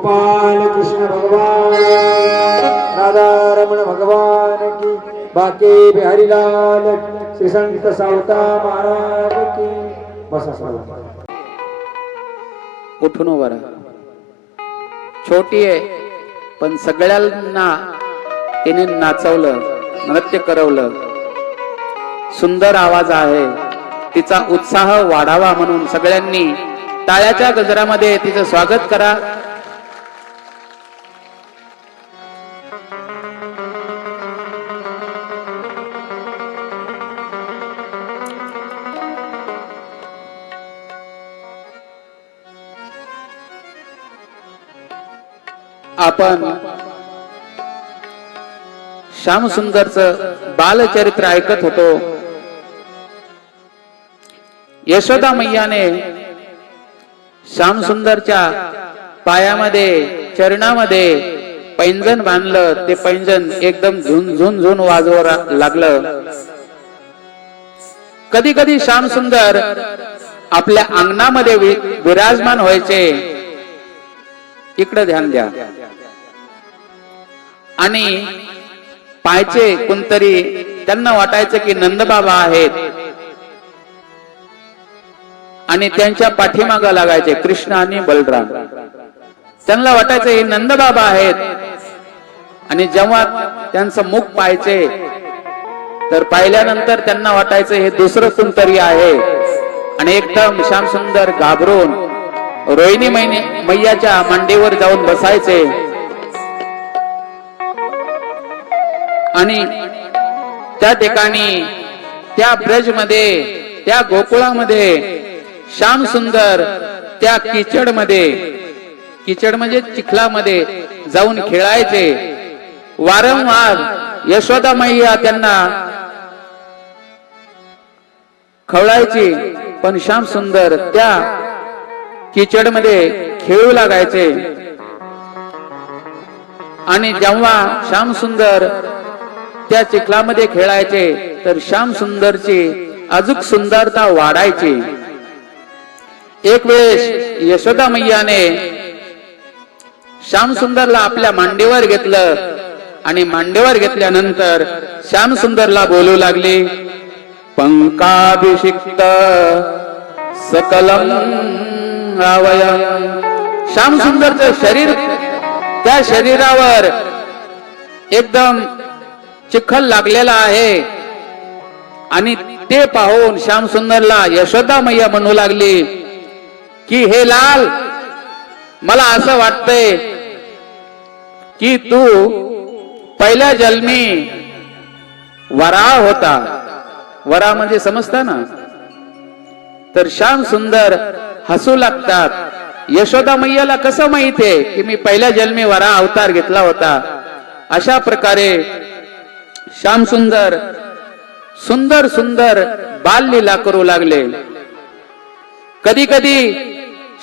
गोपाल कृष्ण भगवान राधा रमण भगवान की बाके बिहारी लाल श्री संत सावता महाराज की बसा सर्व. उठून उभा राहा. छोटी आहे पण सगळ्यांना तिने नाचवलं, नृत्य करवलं. सुंदर आवाज आहे. तिचा उत्साह वाढावा म्हणून सगळ्यांनी टाळ्याच्या गजरामध्ये तिचं स्वागत करा. आपण श्याम सुंदरचं बालचरित्र ऐकत होतो. यशोदा मैयाने श्याम सुंदरच्या पायामध्ये चरणामध्ये पैंजण बांधलं. ते पैंजण एकदम झुन झुन वाजवू लागलं. कधी कधी श्याम सुंदर आपल्या अंगणामध्ये विराजमान व्हायचे. इकडे ध्यान द्या. आणि पाहायचे कोणतरी, त्यांना वाटायचं की नंदबाबा आहेत आणि त्यांच्या पाठीमागं लागायचे कृष्ण आणि बलराम. त्यांना वाटायचं हे नंदबाबा आहेत. आणि जेव्हा त्यांचं मुख पाहायचे तर पाहिल्यानंतर त्यांना वाटायचं हे दुसरं कोणतरी आहे. आणि एकदम श्याम सुंदर घाबरून रोहिणी मैयाच्या मांडीवर जाऊन बसायचे. आणि त्या ठिकाणी त्या ब्रजमध्ये, त्या गोकुळामध्ये श्याम सुंदर त्या किचड म्हणजे चिखलामध्ये जाऊन खेळायचे. वारंवार यशोदा मैया त्यांना खवळायची, पण श्याम सुंदर त्या किचडमध्ये खेळू लागायचे. आणि जेव्हा श्याम सुंदर त्या चिखलामध्ये खेळायचे तर श्याम सुंदरची अजूक सुंदरता वाढायची. एक वेळेस यशोदा मैयाने श्याम सुंदरला आपल्या मांडीवर घेतलं. आणि मांडीवर घेतल्यानंतर श्याम सुंदरला बोलू लागली, पंकाभिषिक्त सकलम आवयम. श्याम सुंदरचं शरीर, त्या शरीरावर एकदम चिखल लागलेला आहे. आणि ते पाहून श्याम सुंदरला यशोदा मैया म्हणू लागली की हे लाल, मला असं वाटतंय की तू पहिल्या जन्मी वराह होता. वराह म्हणजे समजता ना. तर श्याम सुंदर हसू लागतात. यशोदा मैयाला कसं माहितीये की मी पहिल्या जन्मी वराह अवतार घेतला होता. अशा प्रकारे श्याम सुंदर सुंदर सुंदर बाललीला करू लागले. कधी कधी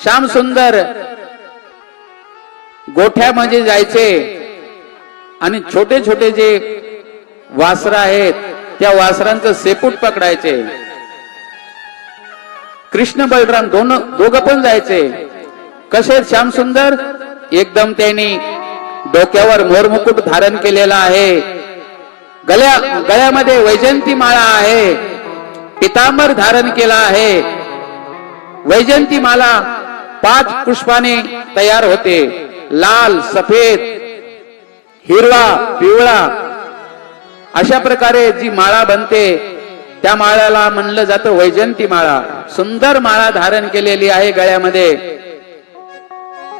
श्याम सुंदर गोठ्यामध्ये जायचे आणि छोटे छोटे जे वासर आहेत त्या वासरांचं शेपूट पकडायचे. कृष्ण बलराम दोघं पण जायचे. कसे श्याम सुंदर, एकदम त्यांनी डोक्यावर मोरमुकुट धारण केलेला आहे, गळ्यामध्ये वैजयंती माळा आहे, पितांबर धारण केला आहे. वैजयंती माला 5 पुष्पाने तयार होते. लाल, सफेद, हिरवा, पिवळा अशा प्रकारे जी माळा बनते त्या माळ्याला म्हणलं जातं वैजयंती माळा. सुंदर माळा धारण केलेली आहे गळ्यामध्ये.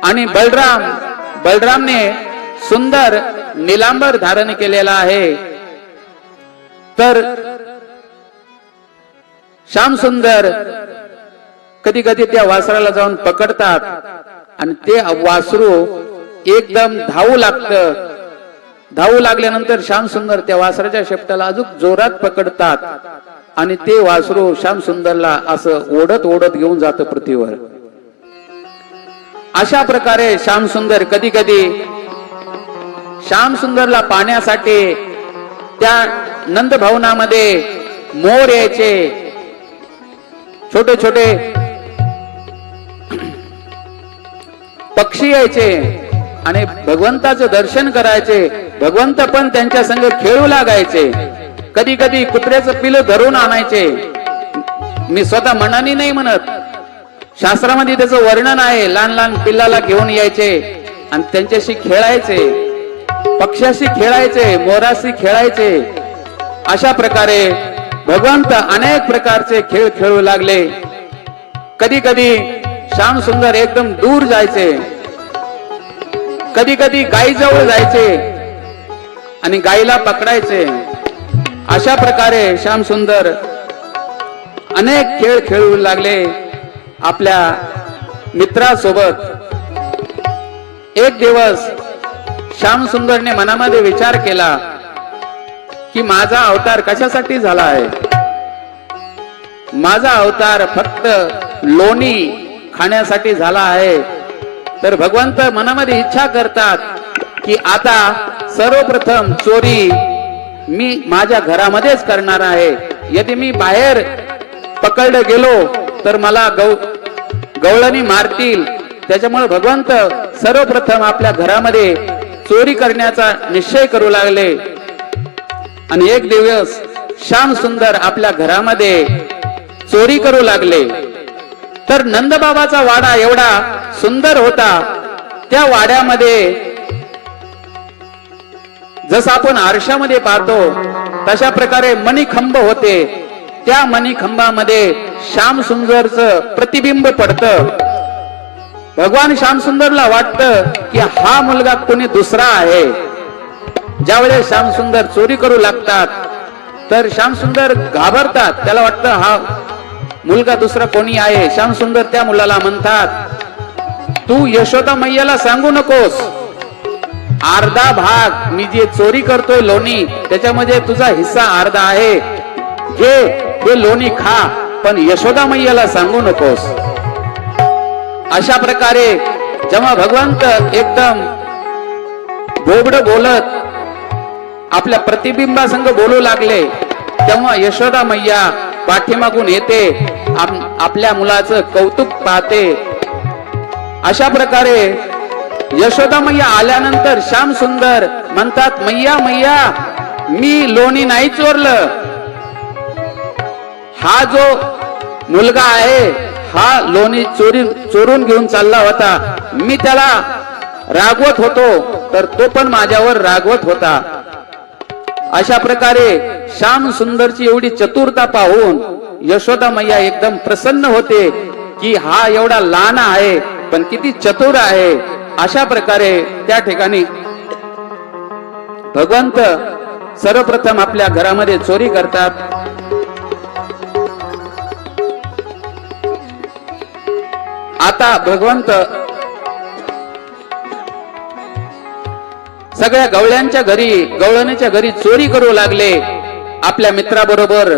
आणि बलरामने सुंदर निलांबर धारण केलेला आहे. तर श्याम सुंदर कधी कधी त्या वासराला जाऊन पकडतात आणि ते वासरू एकदम धावू लागतं. धावू लागल्यानंतर श्याम सुंदर त्या वासराच्या शेपटाला अजून जोरात पकडतात आणि ते वासरू श्याम सुंदरला असं ओढत ओढत घेऊन जातं पृथ्वीवर. अशा प्रकारे श्याम सुंदर कधी कधी श्याम सुंदरला पाहण्यासाठी त्या नंद भवनामध्ये मोर यायचे, छोटे छोटे पक्षी यायचे. आणि भगवंताचं दर्शन करायचे. भगवंत पण त्यांच्या संग खेळू लागायचे. कधी कधी कुत्र्याचं पिलं धरून आणायचे. मी स्वतः मनाने नाही म्हणत, शास्त्रामध्ये त्याचं वर्णन आहे. लहान लहान पिल्लाला घेऊन यायचे आणि त्यांच्याशी खेळायचे, पक्ष्याशी खेळायचे, मोराशी खेळायचे. अशा प्रकारे भगवंत अनेक प्रकारचे खेळ खेळू लागले. कधी कधी श्याम सुंदर एकदम दूर जायचे, कधी कधी गाई जवळ जायचे आणि गाईला पकडायचे. अशा प्रकारे श्याम सुंदर अनेक खेळ खेळू लागले आपल्या मित्रासोबत. एक दिवस श्याम सुंदरने मनामध्ये विचार केला की माझा अवतार कशासाठी झाला आहे. माझा अवतार फक्त लोणी खाण्यासाठी झाला आहे. तर भगवंत मनामध्ये इच्छा करतात की आता सर्वप्रथम चोरी मी माझ्या घरामध्येच करणार आहे. यदि मी बाहेर पकडलं गेलो तर मला गवळणी मारतील. त्याच्यामुळे भगवंत सर्वप्रथम आपल्या घरामध्ये चोरी करण्याचा निश्चय करू लागले. आणि एक दिवस श्याम सुंदर आपल्या घरामध्ये चोरी करू लागले. तर नंदबाबाचा वाडा एवढा सुंदर होता. त्या वाड्यामध्ये जसं आपण आरशामध्ये पाहतो तशा प्रकारे मणिखंब होते. त्या मणिखंबामध्ये श्याम सुंदरचं प्रतिबिंब पडतं. भगवान श्याम सुंदरला वाटतं की हा मुलगा कोणी दुसरा आहे. ज्यावेळेस श्याम सुंदर चोरी करू लागतात तर श्याम सुंदर घाबरतात. त्याला वाटतं हा मुलगा दुसरा कोणी आहे. श्याम सुंदर त्या मुलाला म्हणतात, तू यशोदा मैयाला सांगू नकोस. अर्धा भाग मी जे चोरी करतोय लोणी त्याच्यामध्ये तुझा हिस्सा अर्धा आहे. घे हे लोणी खा, पण यशोदा मैयाला सांगू नकोस. अशा प्रकारे जेव्हा भगवंत एकदम बोबड बोलत आपल्या प्रतिबिंबासंग बोलू लागले तेव्हा यशोदा मैया पाठीमागून येते, आपल्या मुलाचं कौतुक पाहते. अशा प्रकारे यशोदा मैया आल्यानंतर श्याम सुंदर म्हणतात, मैया मैया मी लोणी नाही चोरलं. हा जो मुलगा आहे हा लोणी चोरून घेऊन चालला होता. मी त्याला रागवत होतो तर तो पण माझ्यावर रागवत होता. अशा प्रकारे श्याम सुंदरची एवढी चतुरता पाहून यशोदा मैया एकदम प्रसन्न होते की हा एवढा लहान आहे पण किती चतुर आहे. अशा प्रकारे त्या ठिकाणी भगवंत सर्वप्रथम आपल्या घरामध्ये चोरी करतात. आता भगवंत सगळ्या गवळ्यांच्या घरी, गवळणीच्या घरी चोरी करू लागले आपल्या मित्राबरोबर.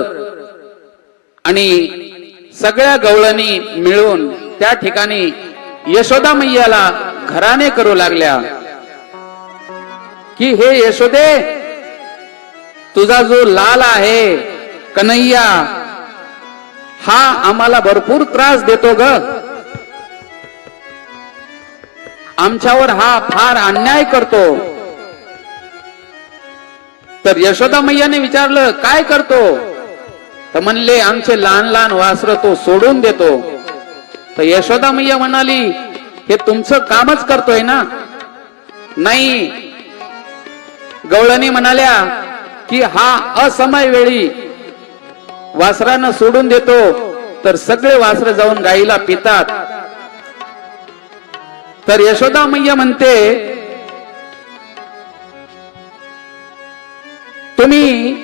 आणि सगळ्या गवळणी मिळून त्या ठिकाणी यशोदा मैयाला घराने करू लागल्या की हे यशोदे, तुझा जो लाल आहे कन्हैया हा आम्हाला भरपूर त्रास देतो ग. आमच्यावर हा फार अन्याय करतो. तर यशोदा मैयाने विचारलं काय करतो. तर म्हणले आमचे लहान लहान वासर तो सोडून देतो. तर यशोदा मैया म्हणाली हे तुमचं कामच करतोय ना. नाही, गवळणी म्हणाल्या की हा असमय वेळी वासरांना सोडून देतो तर सगळे वासर जाऊन गाईला पितात. तर यशोदा मैया म्हणते तुम्ही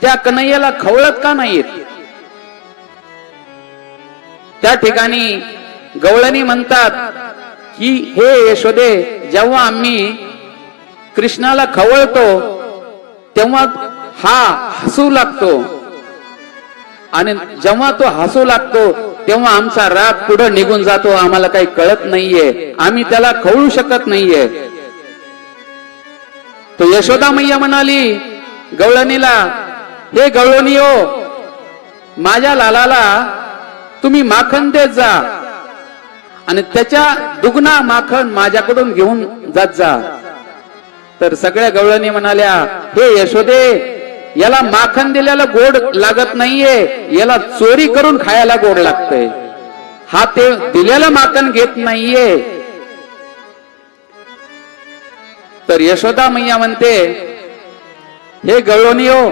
त्या कन्हैयाला खवळत का नाहीत. त्या ठिकाणी गवळणी म्हणतात की हे यशोदे, जेव्हा आम्ही कृष्णाला खवळतो तेव्हा हा हसू लागतो आणि जेव्हा तो हसू लागतो तेव्हा आमचा राग पुढे निघून जातो. आम्हाला काही कळत नाहीये, आम्ही त्याला खवळू शकत नाहीये. तो यशोदा मैया म्हणाली गवळणीला, हे गवळणी हो, माझ्या लालाला तुम्ही माखन देत जा आणि त्याच्या दुगना माखन माझ्याकडून घेऊन जात जा. तर सगळ्या गवळणी म्हणाल्या, हे यशोदे, याला माखन दिल्याला गोड लागत नाहीये, याला चोरी करून खायला गोड लागतंय. हा ते दिलेलं माखन घेत नाहीये. तर यशोदा मैया म्हणते, हे गवळणी हो,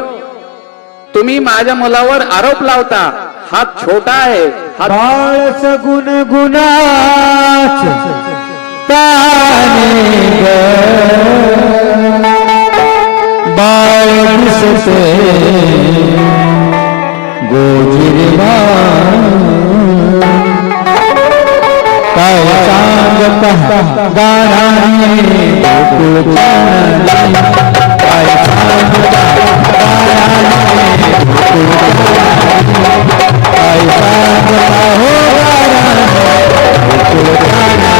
तुम्ही माझ्या मुलावर आरोप लावता. हा छोटा आहे, हा बाळ सगुण गुणाच ताने ग, बाळ दिसते गोजिरवा, काय सांगता गाणाने गोकुळ चालली, काय सांगता गाणाने गोकुळ चालली, काय सांगता हो गाणाने गोकुळ चालली.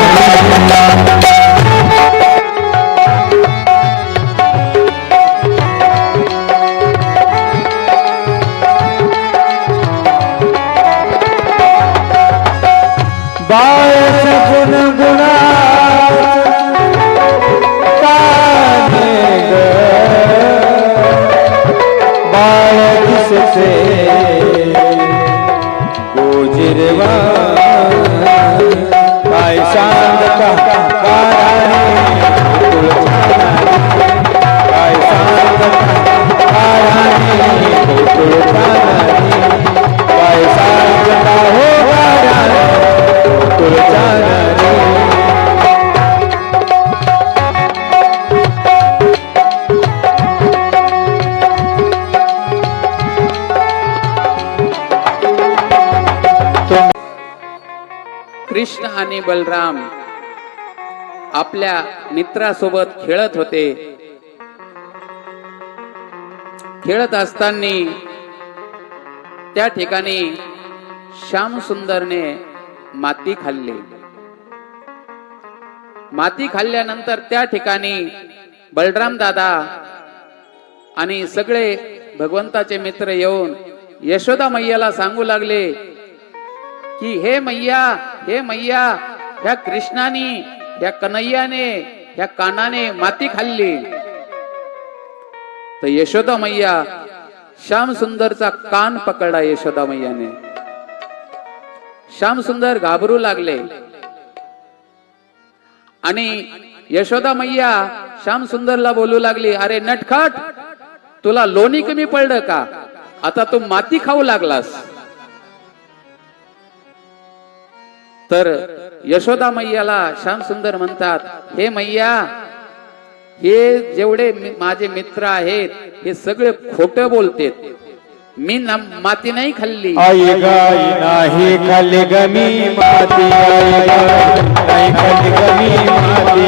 बाळ सगुण गुणाच ताने ग, बाळ दिसते गोजिरवा, काय सांगता गाणाने गोकुळ चालली, काय सांगता गाणाने गोकुळ चालली, काय सांगता हो गाणाने गोकुळ चालली. कृष्ण आणि बलराम आपल्या मित्रासोबत खेळत होते. खेळत असताना त्या ठिकाणी श्याम सुंदरने माती खाल्ली. माती खाल्ल्यानंतर त्या ठिकाणी बलराम दादा आणि सगळे भगवंताचे मित्र येऊन यशोदा मैयाला सांगू लागले की हे मैया, हे मैया, ह्या कृष्णाने, ह्या कन्हैयाने, ह्या कानाने माती खाल्ली. तर यशोदा मैया श्याम सुंदरचा कान पकडला. यशोदा मैयाने श्याम सुंदर घाबरू लागले आणि यशोदा मैया श्याम सुंदरला बोलू लागली, अरे नटखट, तुला लोणी कमी पडलं का? आता तू माती खाऊ लागलास. तर यशोदा मैयाला श्याम सुंदर म्हणतात, हे मैया, हे जेवढे माझे मित्र आहेत हे सगळे खोटं बोलतेत. मी माती नाही खाल्ली. आई गाई नाही खाल्ली गमी माती, आई गाई नाही खाल्ली गमी माती,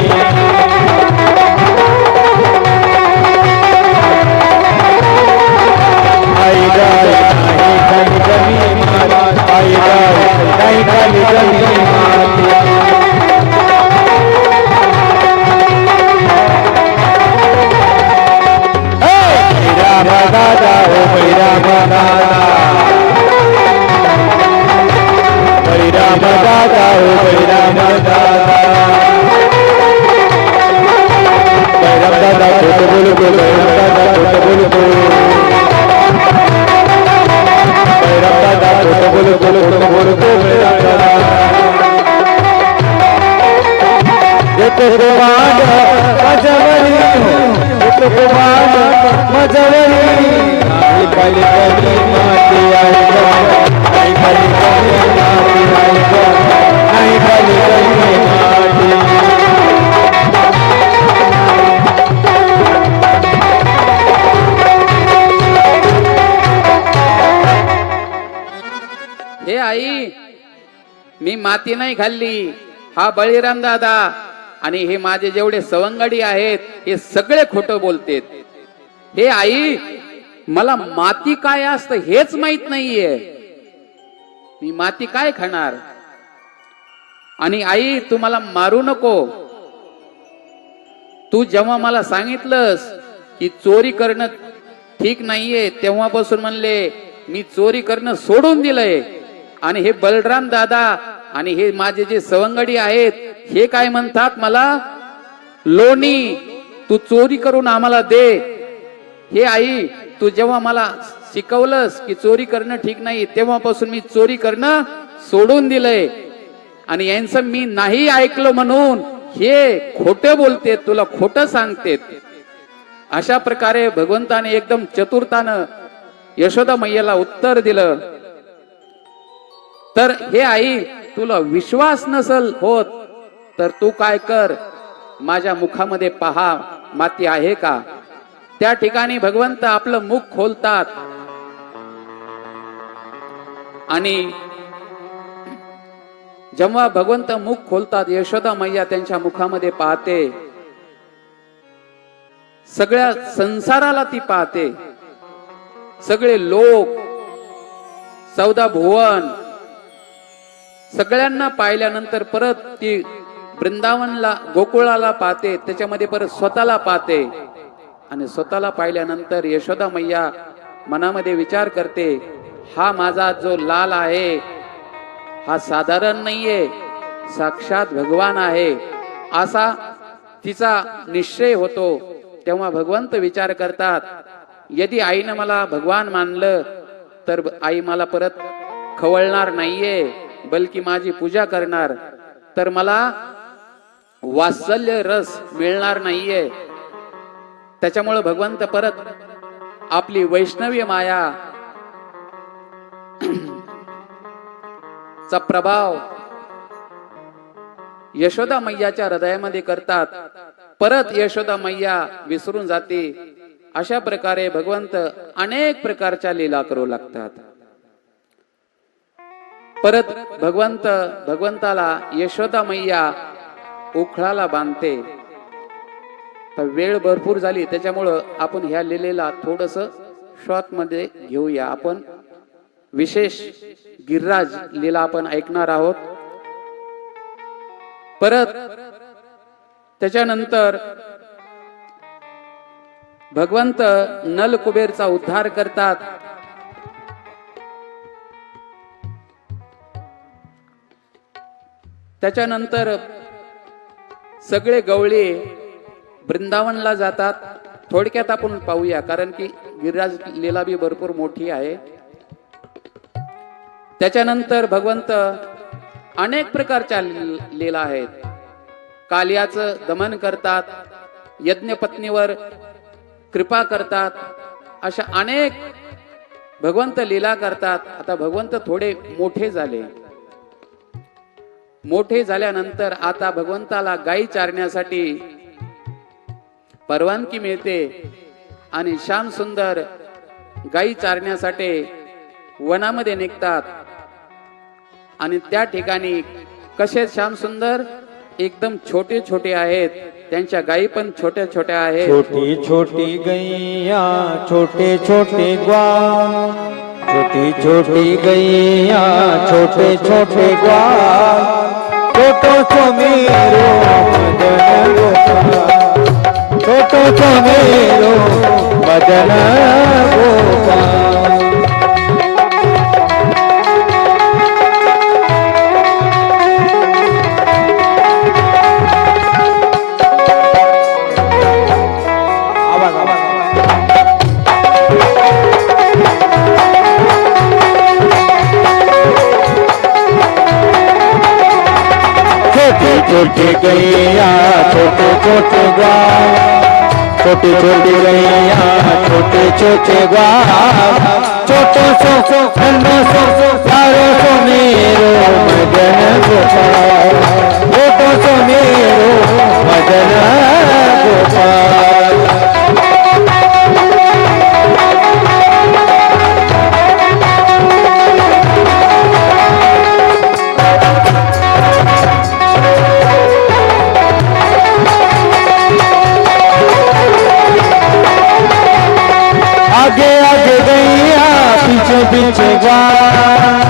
आई गाई नाही खाल्ली गमी माती, आई गाई नाही खाल्ली गमी माती. दादा ओ बैराम दादा, बैराम दादा ओ बैराम दादा, बैराम दादा खोट बोलू गो, बैराम दादा खोट बोलू गो, बैराम दादा खोट बोलू बोलू गो, बैराम दादा येतो गोवाड मजवरी, येतो गोवाड मजवरी, नाही खाली गमी माती, आई गं नाही खाली गमी माती, आई गं नाही खाली गमी माती. हे आई, मी माती नाही खाल्ली. हा बळीराम दादा आणि हे माझे जेवढे सवंगडी आहेत हे सगळे खोटं बोलतेत. हे आई, मला माती काय असतं हेच माहित नाहीये. मी माती काय खाणार? आणि आई, तू मला मारू नको. तू जेव्हा मला सांगितलंस की चोरी करणं ठीक नाहीये, तेव्हापासून म्हणले मी चोरी करणं सोडून दिलंय. आणि हे बलराम दादा आणि हे माझे जे सवंगडी आहेत हे काय म्हणतात मला, लोणी तू चोरी करून आम्हाला दे. हे आई, तू जेव्हा मला शिकवलंस की चोरी करणं ठीक नाही, तेव्हापासून मी चोरी करणं सोडून दिलंय. आणि यांचं मी नाही ऐकलं म्हणून हे खोटं बोलते, तुला खोटं सांगते. अशा प्रकारे भगवंताने एकदम चतुरतानं यशोदा मैयाला उत्तर दिलं. तर हे आई, तुला विश्वास नसल होत तर तू काय कर, माझ्या मुखामध्ये पहा माती आहे का. त्या ठिकाणी भगवंत आपलं मुख खोलतात आणि जेव्हा भगवंत मुख खोलतात, यशोदा मैया त्यांच्या मुखामध्ये पाहते. सगळ्या संसाराला ती पाहते. सगळे लोक, 14 भुवन सगळ्यांना पाहिल्यानंतर परत ती वृंदावनला, गोकुळाला पाहते. त्याच्यामध्ये परत स्वतःला पाहते. आणि स्वतःला पाहिल्यानंतर यशोदा मैया मनामध्ये विचार करते, हा माझा जो लाल आहे हा साधारण नाहीये, साक्षात भगवान आहे, असा तिचा निश्चय होतो. तेव्हा भगवंत विचार करतात, यदि आईनं मला भगवान मानलं तर आई मला परत खवळणार नाहीये, बल्कि माझी पूजा करणार. तर मला वात्सल्य रस मिळणार नाहीये. त्याच्यामुळे भगवंत परत आपली वैष्णवी माया चा प्रभाव यशोदा मैयाच्या हृदयामध्ये करतात. परत यशोदा मैया विसरून जाते. अशा प्रकारे भगवंत अनेक प्रकारच्या लीला करू लागतात. परत भगवंताला यशोदा मैया उखळाला बांधते. तर वेळ भरपूर झाली, त्याच्यामुळं आपण ह्या लीलेला थोडस शॉर्ट मध्ये घेऊया. आपण विशेष गिरिराज लीला आपण ऐकणार आहोत. परत त्याच्यानंतर भगवंत नल कुबेरचा उद्धार करतात. त्याच्यानंतर सगळे गवळे वृंदावनला जातात. थोडक्यात आपण पाहूया, कारण की गिरिराज लीला बी भरपूर मोठी आहे. त्याच्यानंतर भगवंत अनेक प्रकारच्या लीला आहेत. कालियाचं दमन करतात, यज्ञपत्नीवर कृपा करतात, अशा अनेक भगवंत लीला करतात. आता भगवंत थोडे मोठे झाले. मोठे झाल्यानंतर आता भगवंताला गायी चारण्यासाठी परवानगी मिळते आणि श्याम सुंदर गायी चारण्यासाठी वनामध्ये निघतात. आणि त्या ठिकाणी कसे श्याम सुंदर एकदम छोटे छोटे आहेत, त्यांच्या गायी पण छोट्या छोट्या आहेत. छोटी छोटी गैया छोटे छोटे ग्वाल, छोटी छोटी गैया छोटे छोटे ग्वाल, छोटो छो मेरो मदन गोपाल, छोटो छो मेरो मदन गोपाल. छोटी गैया छोटे छोटे ग्वाल, छोटी छोटी गैया छोटे छोटे ग्वाल, छोटो सो ठंडो सो सारो सो मेरो मदन गोपाल, छोटो सो मेरो मदन गोपाल. आगे आगे गैया पीछे पीछे ग्वाल,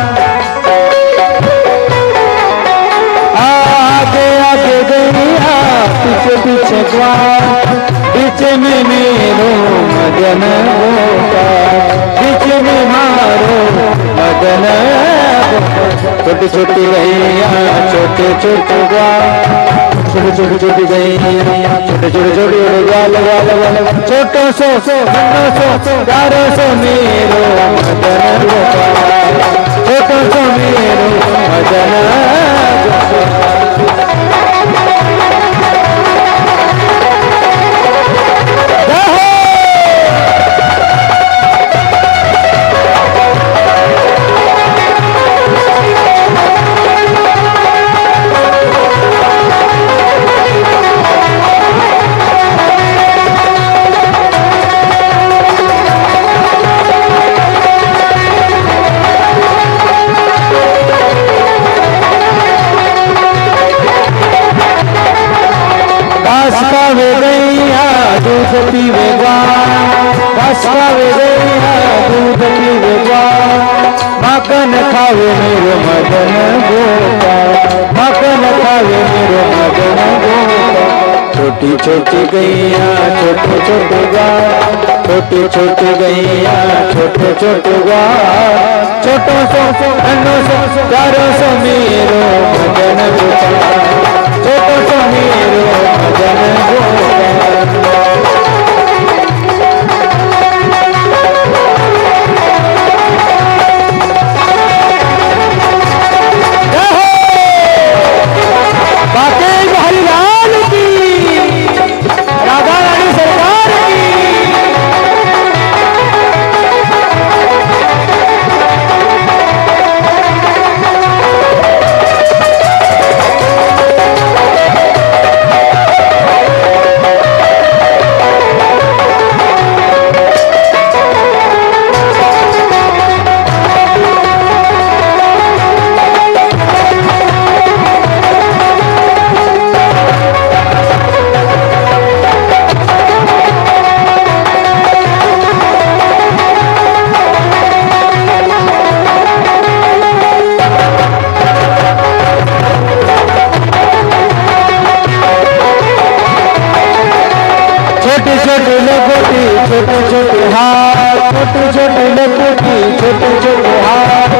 आगे आगे गैया पीछे पीछे ग्वाल, बीच में मेरो मदन गोपाल, बीच में मारो मदन छोटी छोटी गैया छोटे छोटे छोटी छोटी छोटी गैया छोटे छोटे छोटे ग्वाल ग्वाल ग्वाल छोटो सो नन्नो सो प्यारो सो मेरो मदन गोपाल छोटो सो मेरो मदन दूध पीवेगा घास खावे गैया दूध पीवेगा माखन खावे मेरो मदन गोपाल माखन खावे मेरो मदन गोपाल छोटी छोटी गैया छोटे छोटे गाय छोटी छोटी गैया छोटे छोटे गाय छोटो सो नन्नो सो प्यारो सो मेरो मदन गोपाल छोटो सो मेरो मदन गोपाल छोटे छोटे हाथ छोटे छोटे लकोटी छोटे छोटे हाथ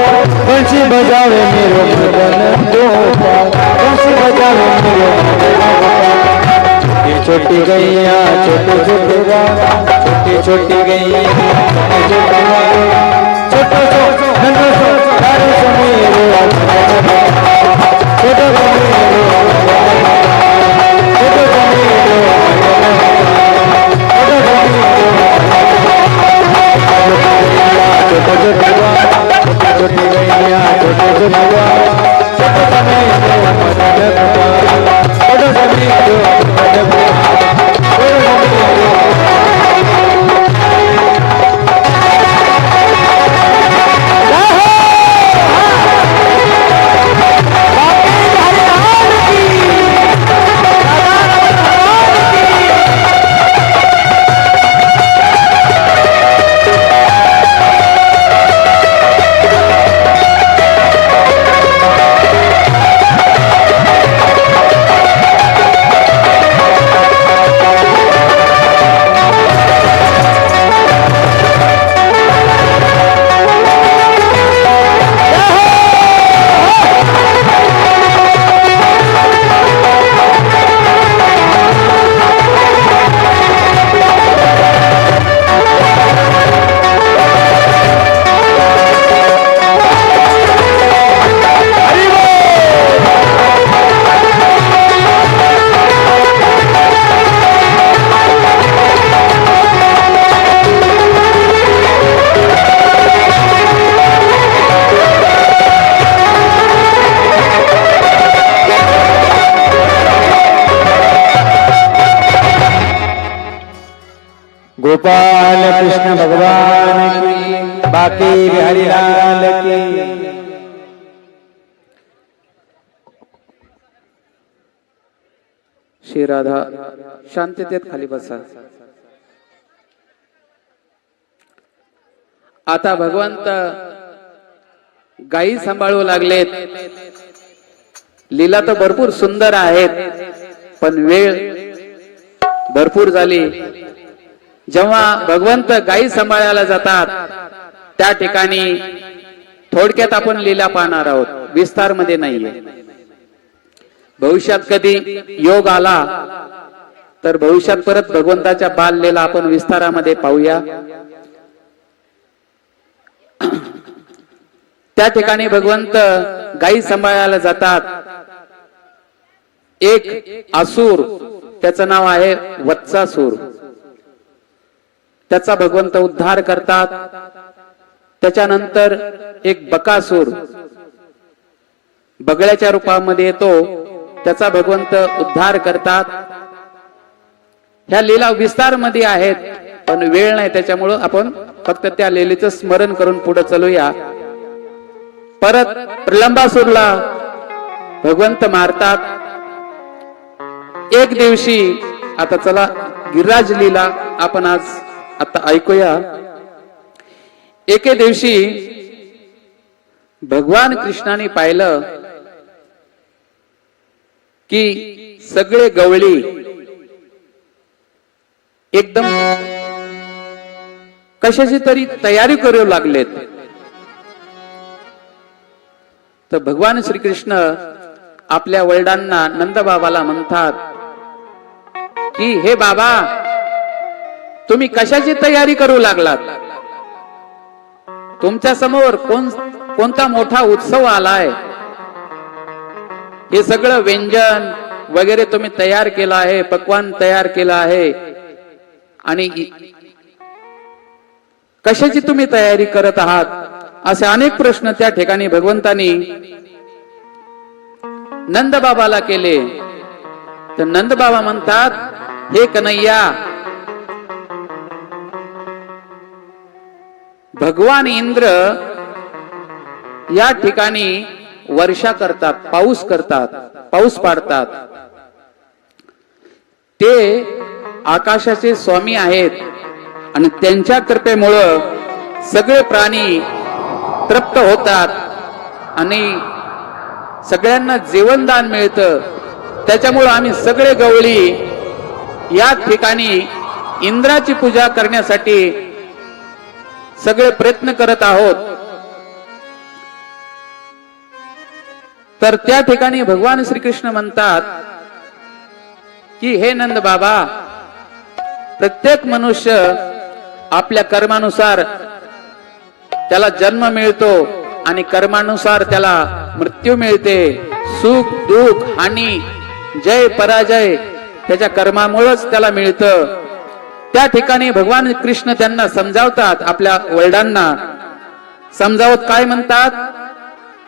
बंसी बजावे मेरो मदन गोपाल बंसी बजावे मेरो मदन गोपाल छोटी गैया छोटे छोटे छोटी छोटी गैया छोटे छोटे छोटे नन्नो सो प्यारो सो मेरो छोटो सो मेरो छोटो सो मेरो छोटी गैया छोटे छोटे छोटे समय मदन गोपाल छोटे समय मदन गोपाल कृष्ण भगवान की बाकी बिहारी लाल की। श्री राधा शांततेत खाली बसा। आता भगवंत गायी सांभाळू लागलेत। लीला तर भरपूर सुंदर आहेत, पण वेळ भरपूर झाली। जेव्हा भगवंत गायी सांभाळायला जातात त्या ठिकाणी थोडक्यात आपण लीला पाहणार आहोत, विस्तार मध्ये नाहीये. भविष्यात कधी योग आला तर भविष्यात परत भगवंताच्या बाल लीला आपण विस्तारामध्ये पाहूया. त्या ठिकाणी भगवंत गायी सांभाळायला जातात. एक असुर, त्याचं नाव आहे वत्सासूर, त्याचा भगवंत उद्धार करतात. त्याच्यानंतर एक बकासूर बगळ्याच्या रूपामध्ये येतो, त्याचा भगवंत उद्धार करतात. ह्या लीला विस्तार मध्ये आहेत, पण वेळ नाही, त्याच्यामुळं आपण फक्त त्या लीलेचं स्मरण करून पुढे चालूया. परत प्रलंबासूरला भगवंत मारतात. एक दिवशी, आता चला गिरिराज लीला आपण आज आता ऐकूया. एके दिवशी भगवान कृष्णाने पाहिलं की सगळे गवळी एकदम कशाची तरी तयारी करू लागलेत. तर भगवान श्रीकृष्ण आपल्या वडिलांना नंदबाबाला म्हणतात की हे बाबा, तुम्ही कशाची तयारी करू लागलात? तुमच्या समोर कोणता मोठा उत्सव आलाय? हे सगळं व्यंजन वगैरे तुम्ही तयार केलं आहे, पक्वान तयार केलं आहे, आणि कशाची तुम्ही तयारी करत आहात? असे अनेक प्रश्न त्या ठिकाणी भगवंतानी नंदबाबाला केले. तर नंदबाबा म्हणतात, हे कन्हैया, भगवान इंद्र या ठिकाणी वर्षा करतात, पाऊस करतात, पाऊस पाडतात. ते आकाशाचे स्वामी आहेत आणि त्यांच्या कृपेमुळं सगळे प्राणी तृप्त होतात आणि सगळ्यांना जीवनदान मिळतं. त्याच्यामुळं आम्ही सगळे गवळी या ठिकाणी इंद्राची पूजा करण्यासाठी सगळे प्रयत्न करत आहोत. तर त्या ठिकाणी भगवान श्रीकृष्ण म्हणतात की हे नंद बाबा, प्रत्येक मनुष्य आपल्या कर्मानुसार त्याला जन्म मिळतो आणि कर्मानुसार त्याला मृत्यू मिळते. सुख दुःख हानी जय पराजय त्याच्या कर्मामुळेच त्याला मिळतं. त्या ठिकाणी भगवान कृष्ण त्यांना समजावतात, आपल्या वडिलांना समजावत काय म्हणतात?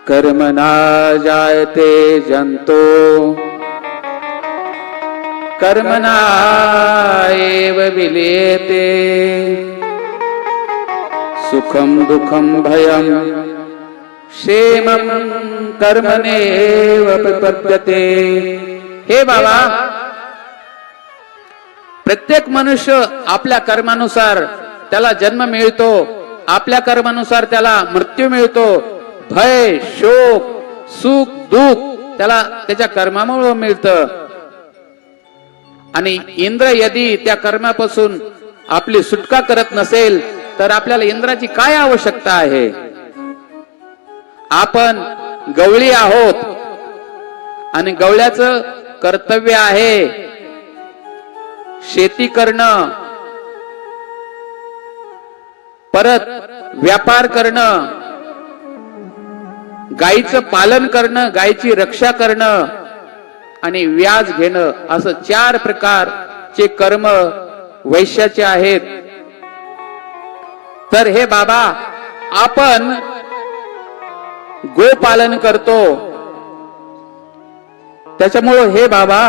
कर्मणा जायते जंतो कर्मणा एव विलीयते सुखम दुःखम भयम क्षेमम कर्मणेव प्रपद्यते. हे बाबा, प्रत्येक मनुष्य आपल्या कर्मानुसार त्याला जन्म मिळतो, आपल्या कर्मानुसार त्याला मृत्यू मिळतो. भय शोक सुख दुःख त्याला त्याच्या कर्मामुळे मिळतं. आणि इंद्र यदि त्या कर्मापासून आपली सुटका करत नसेल तर आपल्याला इंद्राची काय आवश्यकता आहे? आपण गवळी आहोत आणि गवळ्याचं कर्तव्य आहे शेती करणं, परत व्यापार करणं, गायीचं पालन करणं, गायीची रक्षा करणं आणि व्याज घेणं, असं 4 प्रकारचे कर्म वैश्याचे आहेत. तर हे बाबा, आपण गोपालन करतो, त्याच्यामुळे हे बाबा,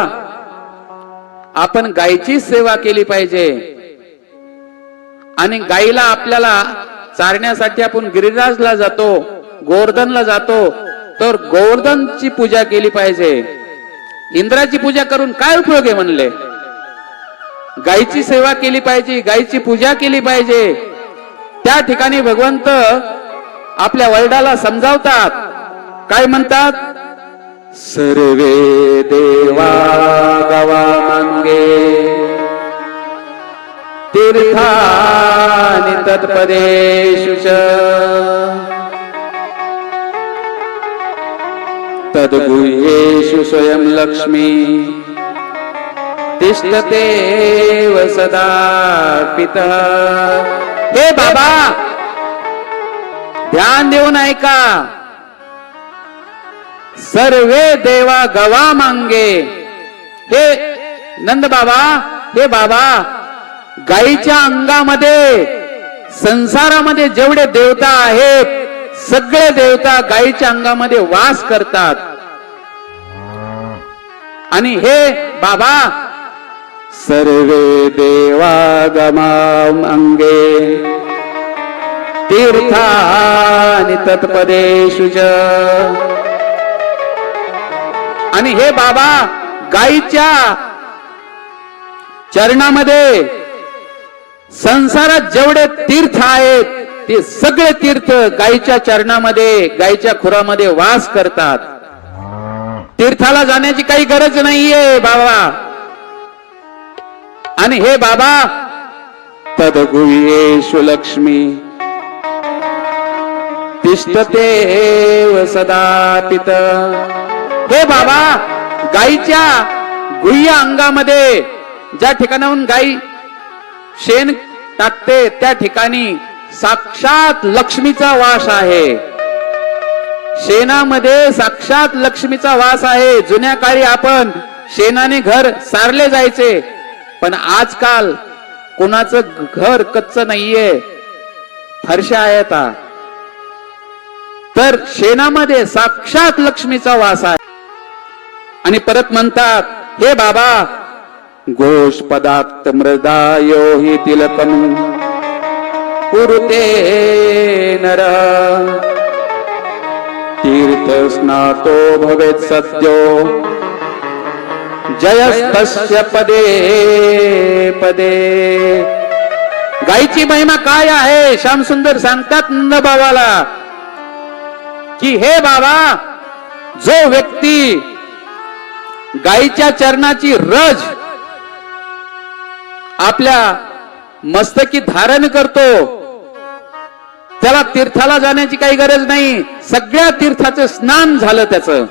आपण गायीची सेवा केली पाहिजे. आणि गायीला आपल्याला चारण्यासाठी आपण गिरिराजला जातो, गोवर्धनला जातो, तर गोवर्धनची पूजा केली पाहिजे. इंद्राची पूजा करून काय उपयोग आहे म्हणले? गायीची सेवा केली पाहिजे, गायीची पूजा केली पाहिजे. त्या ठिकाणी भगवंत आपल्या वडिलाला समजावतात, काय म्हणतात? सर्वे देवा गवा मांगे तीर्थानि तत्पदेषु च तद्गुह्येषु स्वयं लक्ष्मी तिष्ठतेव सदा पितः. हे बाबा, ध्यान देऊन ऐका. सर्वे देवा गवा मांगे. हे नंद बाबा, हे बाबा, गायीच्या अंगामध्ये संसारामध्ये जेवढे देवता आहेत सगळे देवता गायीच्या अंगामध्ये वास करतात. आणि हे बाबा, सर्वे देवा गमाम अंगे तीर्थानि तत्पदेषु च. आणि हे बाबा, गायीच्या चरणामध्ये संसारात जेवढे तीर्थ आहेत ते सगळे तीर्थ गायीच्या चरणामध्ये, गायीच्या खुरामध्ये वास करतात. तीर्थाला जाण्याची काही गरज नाहीये बाबा. आणि हे बाबा, तद्गुह्येषु लक्ष्मी तिष्ठतेव सदा पितः. हे बाबा, गायीच्या गुह्य अंगामध्ये ज्या ठिकाणाहून गायी शेण टाकते त्या ठिकाणी साक्षात लक्ष्मीचा वास आहे. शेणामध्ये साक्षात लक्ष्मीचा वास आहे. जुन्या काळी आपण शेणाने घर सारले जायचे, पण आजकाल कोणाचं घर कच्च नाहीये, फरशा आहेत. तर शेणामध्ये साक्षात लक्ष्मीचा वास आहे. आणि परत म्हणतात, हे बाबा, गोष्पदाक्त मृदायो हि तिलकम कुरुते नर तीर्थ स्नातो भवेत् सद्यो जयस्तस्य पदे पदे. गायीची महिमा काय आहे श्याम सुंदर सांगतात नंद बाबाला की हे बाबा, जो व्यक्ती गायीच्या चरणाची रज आपल्या मस्तकी धारण करतो त्याला तीर्थाला जाण्याची काही गरज नाही. सगळ्या तीर्थाचं स्नान झालं त्याचं.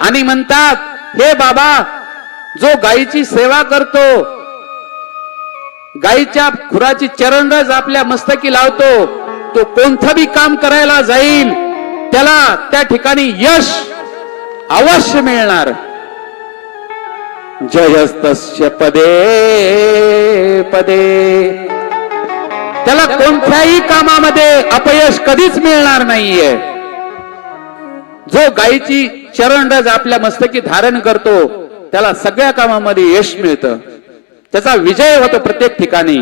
आणि म्हणतात, हे बाबा, जो गायीची सेवा करतो, गायीच्या खुराची चरणरज आपल्या मस्तकी लावतो, तो कोणतं बी काम करायला जाईल त्याला त्या ठिकाणी यश अवश्य मिळणार. जयस्तस्य पदे पदे. त्याला कोणत्याही कामामध्ये अपयश कधीच मिळणार नाहीये. जो गायीची चरणरज आपल्या मस्तकी धारण करतो त्याला सगळ्या कामामध्ये यश मिळतं, त्याचा विजय होतो प्रत्येक ठिकाणी.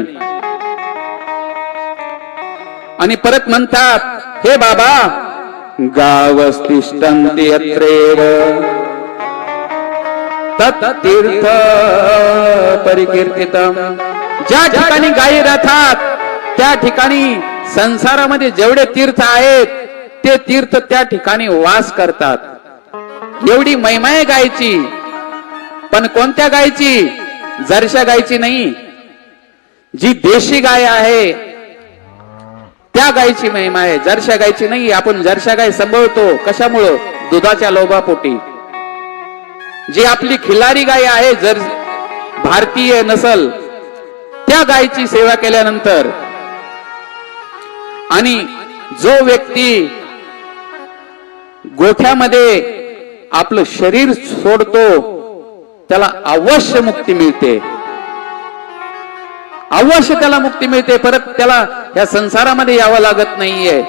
आणि परत म्हणतात, हे बाबा, गावस्तिष्ठन्ति यत्रेव तत् तीर्थ परिकीर्तितम्. ज्या ठिकाणी गायी राहतात त्या ठिकाणी संसारामध्ये जेवढे तीर्थ आहेत ते तीर्थ त्या ठिकाणी वास करतात. एवढी महिमा आहे गायीची. पण कोणत्या गायीची? जर्शा गायीची नाही. जी देशी गाय आहे त्या गायीची महिमा आहे, जर्शा गायची नाही. आपण जर्शा गाय सांभाळतो कशामुळं? दुधाच्या लोभापोटी. जी आपली खिलारी गाय आहे, जर भारतीय नसल, त्या गायीची सेवा केल्यानंतर, आणि जो व्यक्ती गोठ्यामध्ये आपलं शरीर सोडतो त्याला अवश्य मुक्ती मिळते, अवश्य त्याला मुक्ती मिळते. परत त्याला या संसारामध्ये यावं लागत नाहीये.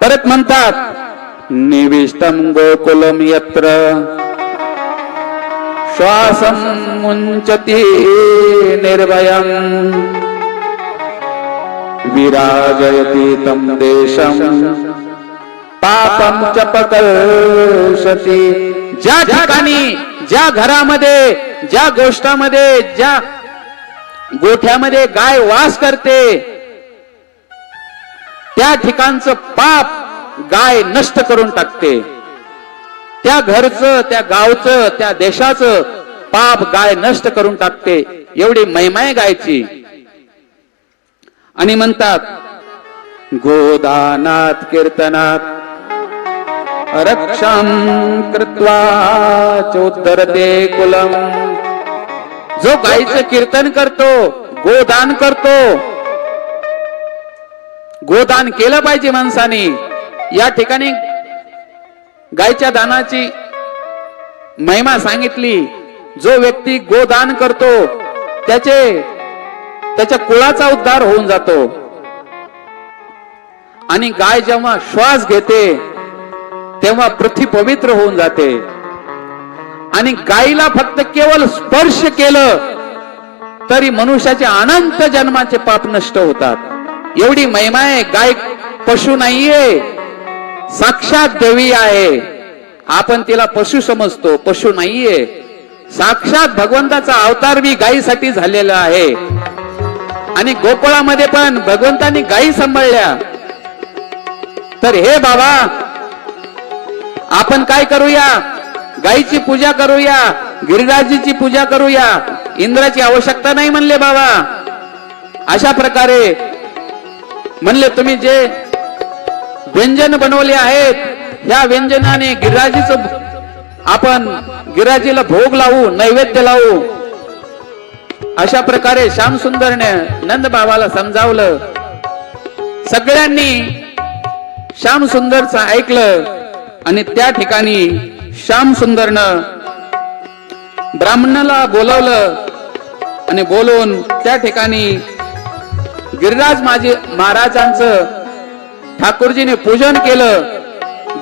परत म्हणतात, निविष्टम गोकुलम यत्र श्वासं मुंचति निर्भयम् विराजयति तं देशं पापं च पकर्षति. ज्या ठिकाणी, ज्या घरामध्ये, ज्या गोष्टामध्ये, ज्या गोठ्यामध्ये गाय वास करते त्या ठिकाणचं पाप गाय नष्ट करून टाकते. त्या घरचं, त्या गावचं, त्या देशाचं पाप गाय नष्ट करून टाकते. एवढी महिमा आहे गायची. आणि म्हणतात, गोदानात् कीर्तनात् रक्षां कृत्वा चोद्धरते कुलम. जो गायीचं कीर्तन करतो, गोदान करतो, गोदान केलं पाहिजे माणसाने. या ठिकाणी गायीच्या दानाची महिमा सांगितली. जो व्यक्ती गोदान करतो त्याच्या कुळाचा उद्धार होऊन जातो. आणि गाय जेव्हा श्वास घेते तेव्हा पृथ्वी पवित्र होऊन जाते. आणि गायीला फक्त केवळ स्पर्श केलं तरी मनुष्याचे अनंत जन्माचे पाप नष्ट होतात. एवढी महिमा आहे. गाय पशु नाहीये, साक्षात देवी आहे. आपण तिला पशु समजतो, पशु नाहीये. साक्षात भगवंताचा अवतार बी गायीसाठी झालेला आहे. आणि गोकुळामध्ये पण भगवंतानी गायी सांभाळल्या. तर हे बाबा, आपण काय करूया? गायीची पूजा करूया, गिरिराजीची पूजा करूया. इंद्राची आवश्यकता नाही म्हणले बाबा. अशा प्रकारे म्हणले तुम्ही जे व्यंजन बनवले आहेत, ह्या व्यंजनाने गिरिराजीचं आपण गिरिराजीला भोग लावू, नैवेद्य लावू. अशा प्रकारे श्याम सुंदरने नंद बाबाला समजावलं. सगळ्यांनी श्याम सुंदरचं ऐकलं. आणि त्या ठिकाणी श्याम सुंदरनं ब्राह्मणाला बोलवलं आणि बोलवून त्या ठिकाणी गिरिराज महाराजांचं ठाकूरजीने पूजन केलं.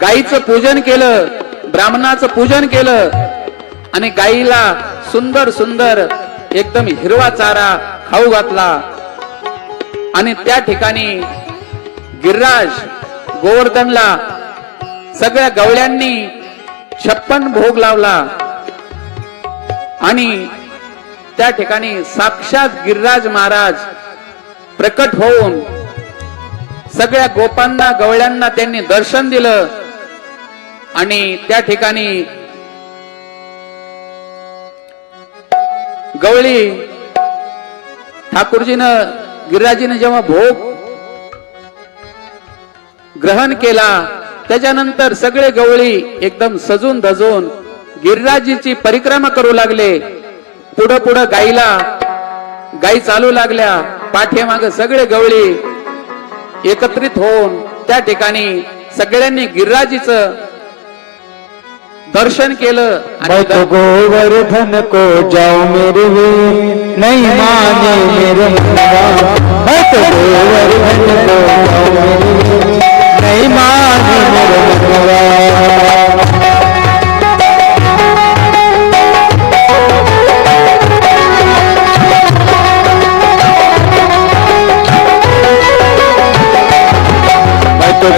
गायीचं पूजन केलं, ब्राह्मणाचं पूजन केलं. आणि गायीला सुंदर सुंदर एकदम हिरवा चारा खाऊ घातला. आणि त्या ठिकाणी गिरिराज गोवर्धनला सगळ्या गवळ्यांनी 56 भोग लावला. आणि त्या ठिकाणी साक्षात गिरिराज महाराज प्रकट होऊन सगळ्या गोपांना, गवळ्यांना त्यांनी दर्शन दिलं. आणि त्या ठिकाणी गवळी ठाकूरजीनं, गिरिराजीने जेव्हा भोग ग्रहण केला, त्याच्यानंतर सगळे गवळी एकदम सजून धजून गिरिराजीची परिक्रमा करू लागले. पुढं पुढं गायी चालू लागल्या. पाठीमाग सगळे गवळी एकत्रित होऊन त्या ठिकाणी सगळ्यांनी गिरिराजीचं दर्शन केलं. मैं तो गोवर्धन को जाऊं मेरे वीर, नहीं माने मेरे मनवा. मैं तो गोवर्धन को जाऊं मेरे वीर, नहीं माने मेरे मनवा. मैं तो